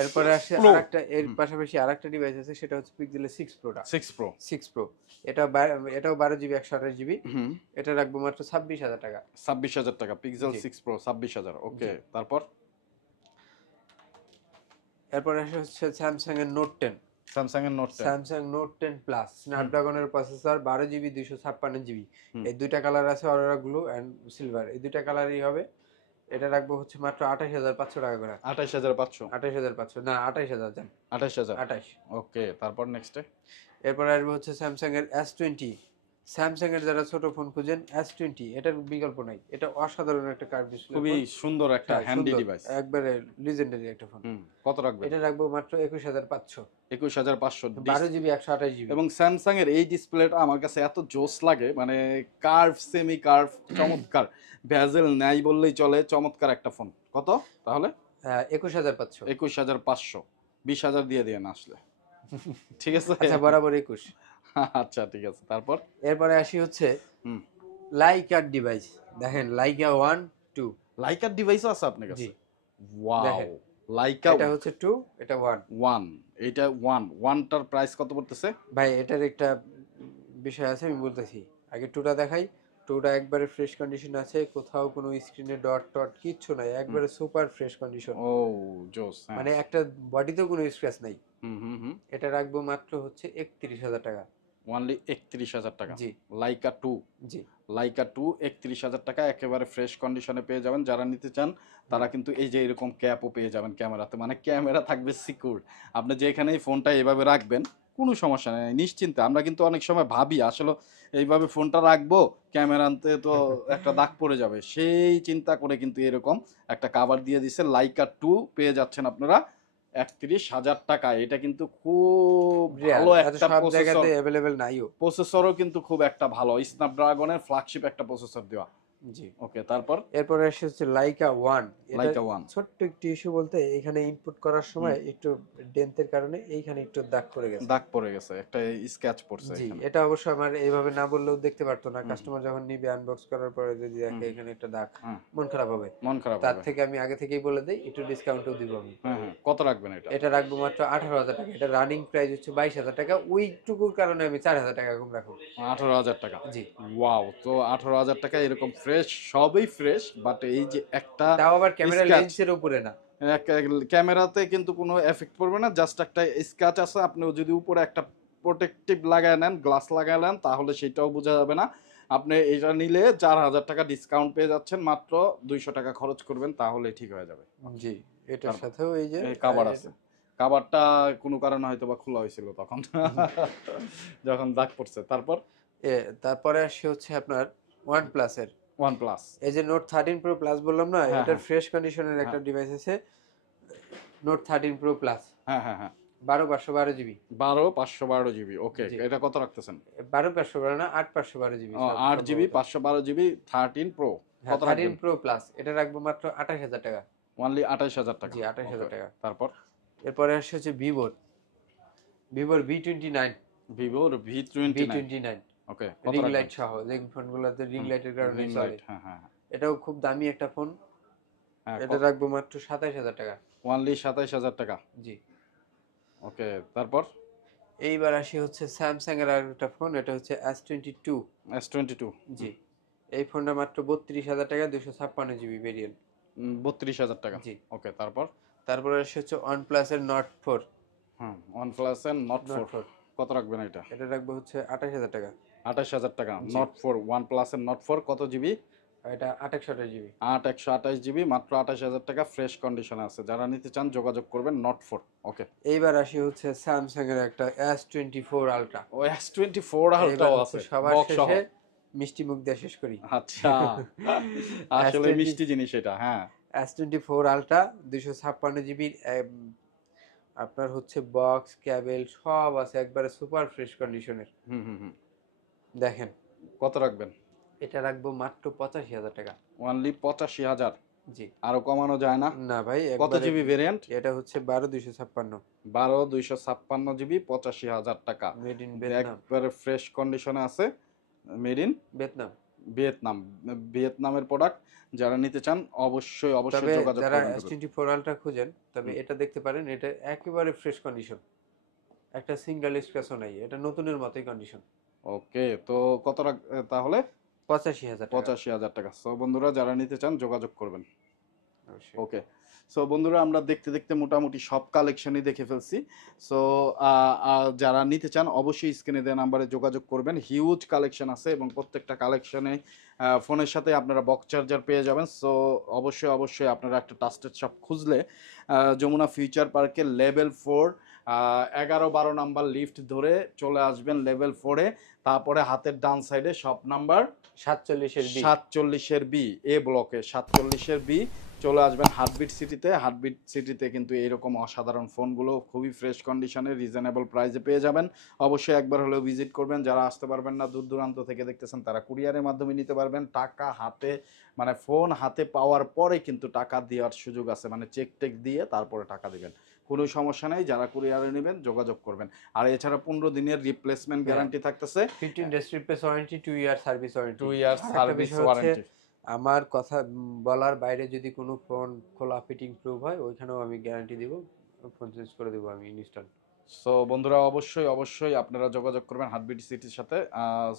এরপরে আসে আরেকটা, এর পাশাপাশি আরেকটা ডিভাইস আছে, সেটা হচ্ছে পিক্সেলের 6 প্রোটা। 6 প্রো। এটাও 12GB 128GB। এটা রাখবো মাত্র 26,000 টাকা। 26,000 টাকা পিক্সেল 6 প্রো, 26,000। ওকে, তারপর এরপরে আসে হচ্ছে স্যামসাং এর নোট 10। স্যামসাং নোট 10 প্লাস স্ন্যাপড্রাগনের প্রসেসর, 12GB 256GB। এই দুইটা কালার আছে, অরোরা ব্লু এন্ড সিলভার। এই দুইটা কালারই হবে। এটা রাখবো হচ্ছে মাত্র 28,500 টাকা করে। 28,500? 28,500 না, 28,000 জান। 28,000। ওকে, তারপর নেক্সটে এরপর আসবে হচ্ছে স্যামসাং এর S20। স্যামসাং এর যারা ছোট ফোন খুঁজেন, S20 এটার বিকল্প নাই। এটা অসাধারণ একটা কার্ভ ডিসপ্লে, খুবই সুন্দর একটা হ্যান্ডি ডিভাইস, একবারে লিজেন্ডারি একটা ফোন। কত রাখবেন? এটা রাখবো মাত্র 21,500। 21,500, 12GB 128GB। এবং স্যামসাং এর এই ডিসপ্লেটা আমার কাছে এত জোস লাগে, মানে কার্ভ, সেমি কার্ভ, চমৎকার, ভেজেল নাই বললেই চলে, চমৎকার একটা ফোন। কত তাহলে? 21,500। 21,500, 20,000 দিয়ে দিয়ে না আসলে, ঠিক আছে। আচ্ছা বরাবর 21। আচ্ছা ঠিক আছে, তারপর এরপরে আসি হচ্ছে হুম, লাইকার ডিভাইস। দেখেন লাইকা 1 2। লাইকার ডিভাইসও আছে আপনার জি কাছে? ওয়াও, দেখেন, লাইকা এটা হচ্ছে 2, এটা 1। 1, এটা 1টার প্রাইস কত পড়তেছে? ভাই এটার একটা বিষয় আছে, আমি বলতেছি। আগে 2টা দেখাই। 2টা একবারে ফ্রেশ কন্ডিশন আছে, কোথাও কোনো স্ক্রিনে ডট টট কিচ্ছু নাই, একবারে সুপার ফ্রেশ কন্ডিশন। ও জোস, হ্যাঁ। মানে একটা বডিতেও কোনো স্ক্র্যাচ নাই। হুম হুম হুম। এটা রাখবো মাত্র হচ্ছে 31,000 টাকা। অনলি 31,000 টাকা। জি লাইকা 2, জি লাইকা 2 31,000 টাকা একেবারে ফ্রেশ কন্ডিশনে পেয়ে যাবেন। যারা নিতে চান তারা কিন্তু এই যে এরকম ক্যাপও পেয়ে যাবেন ক্যামেরাতে, মানে ক্যামেরা থাকবে সিকিউর। আপনি যেখানেই ফোনটা এভাবে রাখবেন কোনো সমস্যা নেই, নিশ্চিন্তে। আমরা কিন্তু অনেক সময় ভাবি আসলে এইভাবে ফোনটা রাখবো, ক্যামেরাতে তো একটা দাগ পড়ে যাবে, সেই চিন্তা করে কিন্তু এরকম একটা কাভার দিয়ে দিছে। লাইকা 2 পেয়ে যাচ্ছেন আপনারা 31,000 টাকা। এটা কিন্তু খুব রিয়াল, ভালো এত একটা সব প্রসেসর, জায়গাতে অ্যাভেলেবেল নাইও। প্রসেসরও কিন্তু খুব একটা ভালো, স্ন্যাপড্রাগনের ফ্ল্যাগশিপ একটা প্রসেসর দেওয়া। জি ওকে, তারপর এরপরে আসে হচ্ছে লাইকা 1। এটা লাইকা 1। ছোট্ট একটু ইস্যু বলতে, এখানে ইনপুট করার সময় একটু ডেন্থের কারণে এইখানে একটু দাগ পড়ে গেছে। দাগ পড়ে গেছে, একটা স্ক্র্যাচ পড়ছে জি এখানে। এটা অবশ্য আমার এইভাবে না বললেও দেখতে পারতো না, কাস্টমার যখন নিবে আনবক্স করার পরে যদি দেখে এখানে একটা দাগ, হুম, মন খারাপ হবে। মন খারাপ তার হবে। থেকে আমি আগে থেকেই বলে দেই, একটু ডিসকাউন্টও দিব আমি। হ্যাঁ হ্যাঁ, কত রাখবেন এটা? এটা রাখবো মাত্র 18,000 টাকা। এটা রানিং প্রাইস হচ্ছে 22,000 টাকা, ওইটুকুর কারণে আমি 4,000 টাকা কম রাখবো। 18,000 টাকা। জি ওয়াও, তো 18,000 টাকা এরকম ফ্রেশ, সবই ফ্রেশ, বাট এই যে একটা তাও আবার ক্যামেরা স্ক্র্যাচ, লেন্সের উপরে না। ক্যামেরাতে কিন্তু কোনো এফেক্ট পড়বে না, জাস্ট একটা স্ক্র্যাচ আছে। আপনি যদি উপরে একটা প্রোটেক্টিভ লাগায় নেন, গ্লাস লাগায় নেন, তাহলে সেটাও বোঝা যাবে না। আপনি এটা নিলে 4,000 টাকা ডিসকাউন্ট পেয়ে যাচ্ছেন, মাত্র 200 টাকা খরচ করবেন, তাহলে ঠিক হয়ে যাবে। জি এটার তারপর সাথেও এই যে কাভার আছে, কাভারটা কোনো কারণে হয়তো বা খোলা হয়েছিল তখন যখন দাগ পড়ছে। তারপর তারপরে আসে হচ্ছে আপনার ওয়ান প্লাসের। OnePlus, এই যে নোট 13 প্রো প্লাস বললাম না, হ্যাঁ এটার হ্যাঁ ফ্রেশ কন্ডিশনের একটা হ্যাঁ ডিভাইস আছে, নোট 13 প্রো প্লাস। হ্যাঁ হ্যাঁ হ্যাঁ 12/512 জিবি। 512 জিবি। ওকে, জি এটা কত রাখতেছেন? 12/512 না, 8/512 জিবি 8 জিবি, সম্ভবত। 512 জিবি 13 প্রো হ্যাঁ কত 13 রাখবেন? প্রো প্লাস, এটা রাখবো মাত্র 28,000 টাকা। অনলি 28,000 টাকা। জি 28,000 ওকে, টাকা। তারপর এরপরে আসছে হচ্ছে ভিভোর, ভিভোর V29। ভিভোর V29। V29 ওকে, কত রিং রাখবেন? লাইট সহ, যে ফোনগুলোতে রিং লাইটের কারণে রিং চলে, লাইট, হ্যাঁ হ্যাঁ হ্যাঁ এটাও খুব দামি একটা ফোন। হ্যাঁ, এটা রাখবো মাত্র 27,000 টাকা। অনলি 27,000 টাকা। জি ওকে, তারপর এইবার আসি হচ্ছে স্যামসাং এর আর একটা ফোন, এটা হচ্ছে S22। S22। জি এই ফোনটা মাত্র 32,000 টাকা, 256 জিবি ভেরিয়েন্ট। 32,000 টাকা। জি ওকে, তারপর তারপরে আসে হচ্ছে OnePlus এর Nord 4। হুম, OnePlus এর Nord 4 Nord 4 কত রাখবেন এটা? এটা রাখবো হচ্ছে 28,000 টাকা। 28,000 টাকা। জি Nord 4, OnePlus এর Nord 4 কত জিবি? আর এটা 2828 জিবি। 128 জিবি, মাত্র 28,000 টাকা, ফ্রেশ কন্ডিশনে আছে। যারা নিতে চান যোগাযোগ করবেন, Nord 4। ওকে, এইবার আসি হচ্ছে স্যামসাং এর একটা S24 আলট্রা। ও S24 এইবার আলট্রাও হচ্ছে আছে সবার বক্স সহ। শেষে মিষ্টি মুখ দিয়ে শেষ করি। আচ্ছা, আসলে S20 মিষ্টি জিনিস এটা, হ্যাঁ। S24 আলট্রা 256 জিবি, আপনার হচ্ছে বক্স ক্যাবেল সব আছে, একবারে সুপার ফ্রেশ কন্ডিশনের। হুম হুম হুম, দেখেন কত রাখবেন? এটা রাখবো মাত্র 85,000 টাকা। অনলি 85,000। জি আরো কমানো যায় না? না ভাই কত একবারে। GB variant? এটা হচ্ছে 12,256, 12,256 জিবি, 85,000 টাকা। Made in Vietnam. একবারে ফ্রেশ কন্ডিশনে আছে, মেড ইন ভিয়েতনাম। ভিয়েতনাম, ভিয়েতনামের প্রোডাক্ট। যারা নিতে চান অবশ্যই তবে অবশ্যই যোগাযোগ যারা করবেন। S24 আলট্রা খুঁজেন, তবে এটা দেখতে পারেন, এটা একেবারে ফ্রেশ কন্ডিশন, একটা সিঙ্গেল স্ক্র্যাচও নাই, এটা নতুনের মতোই কন্ডিশন। ওকে, তো কত তাহলে 85,000 টাকা 85,000 টাকা। সো বন্ধুরা, যারা নিতে চান যোগাযোগ করবেন। অবশ্যই। ওকে, সো বন্ধুরা, আমরা দেখতে দেখতে মোটামুটি সব কালেকশনই দেখে ফেলছি। সো যারা নিতে চান অবশ্যই স্ক্রিনে দেওয়া নাম্বারে যোগাযোগ করবেন। হিউজ কালেকশন আছে এবং প্রত্যেকটা কালেকশনে ফোনের সাথে আপনারা বক্স চার্জার পেয়ে যাবেন। সো অবশ্যই অবশ্যই আপনারা একটা ট্রাস্টেড শপ খুঁজলে যমুনা ফিউচার পার্কের লেভেল 4 11-12 নাম্বার লিফট ধরে চলে আসবেন লেভেল 4-এ। তারপরে হাতের ডান সাইডে শপ নাম্বার 47 এর বি। 47-এর বি, এ ব্লকে 47-এর বি, চলে আসবেন হার্টবিট সিটিতে। হার্টবিট সিটিতে কিন্তু এইরকম অসাধারণ ফোনগুলো খুবই ফ্রেশ কন্ডিশনে রিজনেবল প্রাইসে পেয়ে যাবেন। অবশ্যই একবার হলেও ভিজিট করবেন। যারা আসতে পারবেন না, দূর দূরান্ত থেকে দেখতেছেন, তারা কুরিয়ারের মাধ্যমে নিতে পারবেন। টাকা হাতে, মানে ফোন হাতে পাওয়ার পরে কিন্তু টাকা দেওয়ার সুযোগ আছে, মানে চেক টেক দিয়ে তারপরে টাকা দিবেন। কোনো সমস্যা নেই, যারা কুরিয়ারে নেবেন যোগাযোগ করবেন। আর এছাড়া 15 দিনের রিপ্লেসমেন্ট গ্যারান্টি থাকতেছে, 15 days replace warranty, 2 year service warranty. 2 ইয়ার আর একটা সার্ভিস বিষয় হচ্ছে, ওয়ারেন্টি। আমার কথা বলার বাইরে যদি কোনো ফোন খোলা ফিটিং প্রুফ হয়, ওইখানেও আমি গ্যারান্টি দিব, ফোন চেঞ্জ করে দেবো আমি ইনস্ট্যান্ট। সো বন্ধুরা, অবশ্যই অবশ্যই আপনারা যোগাযোগ করবেন হার্টবিট সিটির সাথে।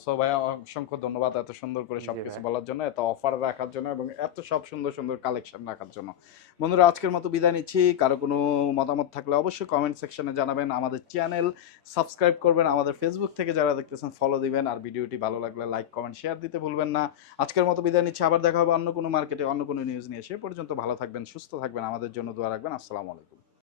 সো ভাইয়া, অসংখ্য ধন্যবাদ এত সুন্দর করে জি সবকিছু ভাই। বলার জন্য, এত অফার রাখার জন্য এবং এত সব সুন্দর সুন্দর কালেকশন রাখার জন্য। বন্ধুরা, আজকের মতো বিদায় নিচ্ছি। কারো কোনো মতামত থাকলে অবশ্যই কমেন্ট সেকশনে জানাবেন। আমাদের চ্যানেল সাবস্ক্রাইব করবেন, আমাদের ফেসবুক থেকে যারা দেখতেছেন ফলো দিবেন, আর ভিডিওটি ভালো লাগলে লাইক কমেন্ট শেয়ার দিতে ভুলবেন না। আজকের মতো বিদায় নিচ্ছি, আবার দেখা হবে অন্য কোনো মার্কেটে অন্য কোনো নিউজ নিয়ে। সে পর্যন্ত ভালো থাকবেন, সুস্থ থাকবেন, আমাদের জন্য দোয়া রাখবেন। আসসালামু আলাইকুম।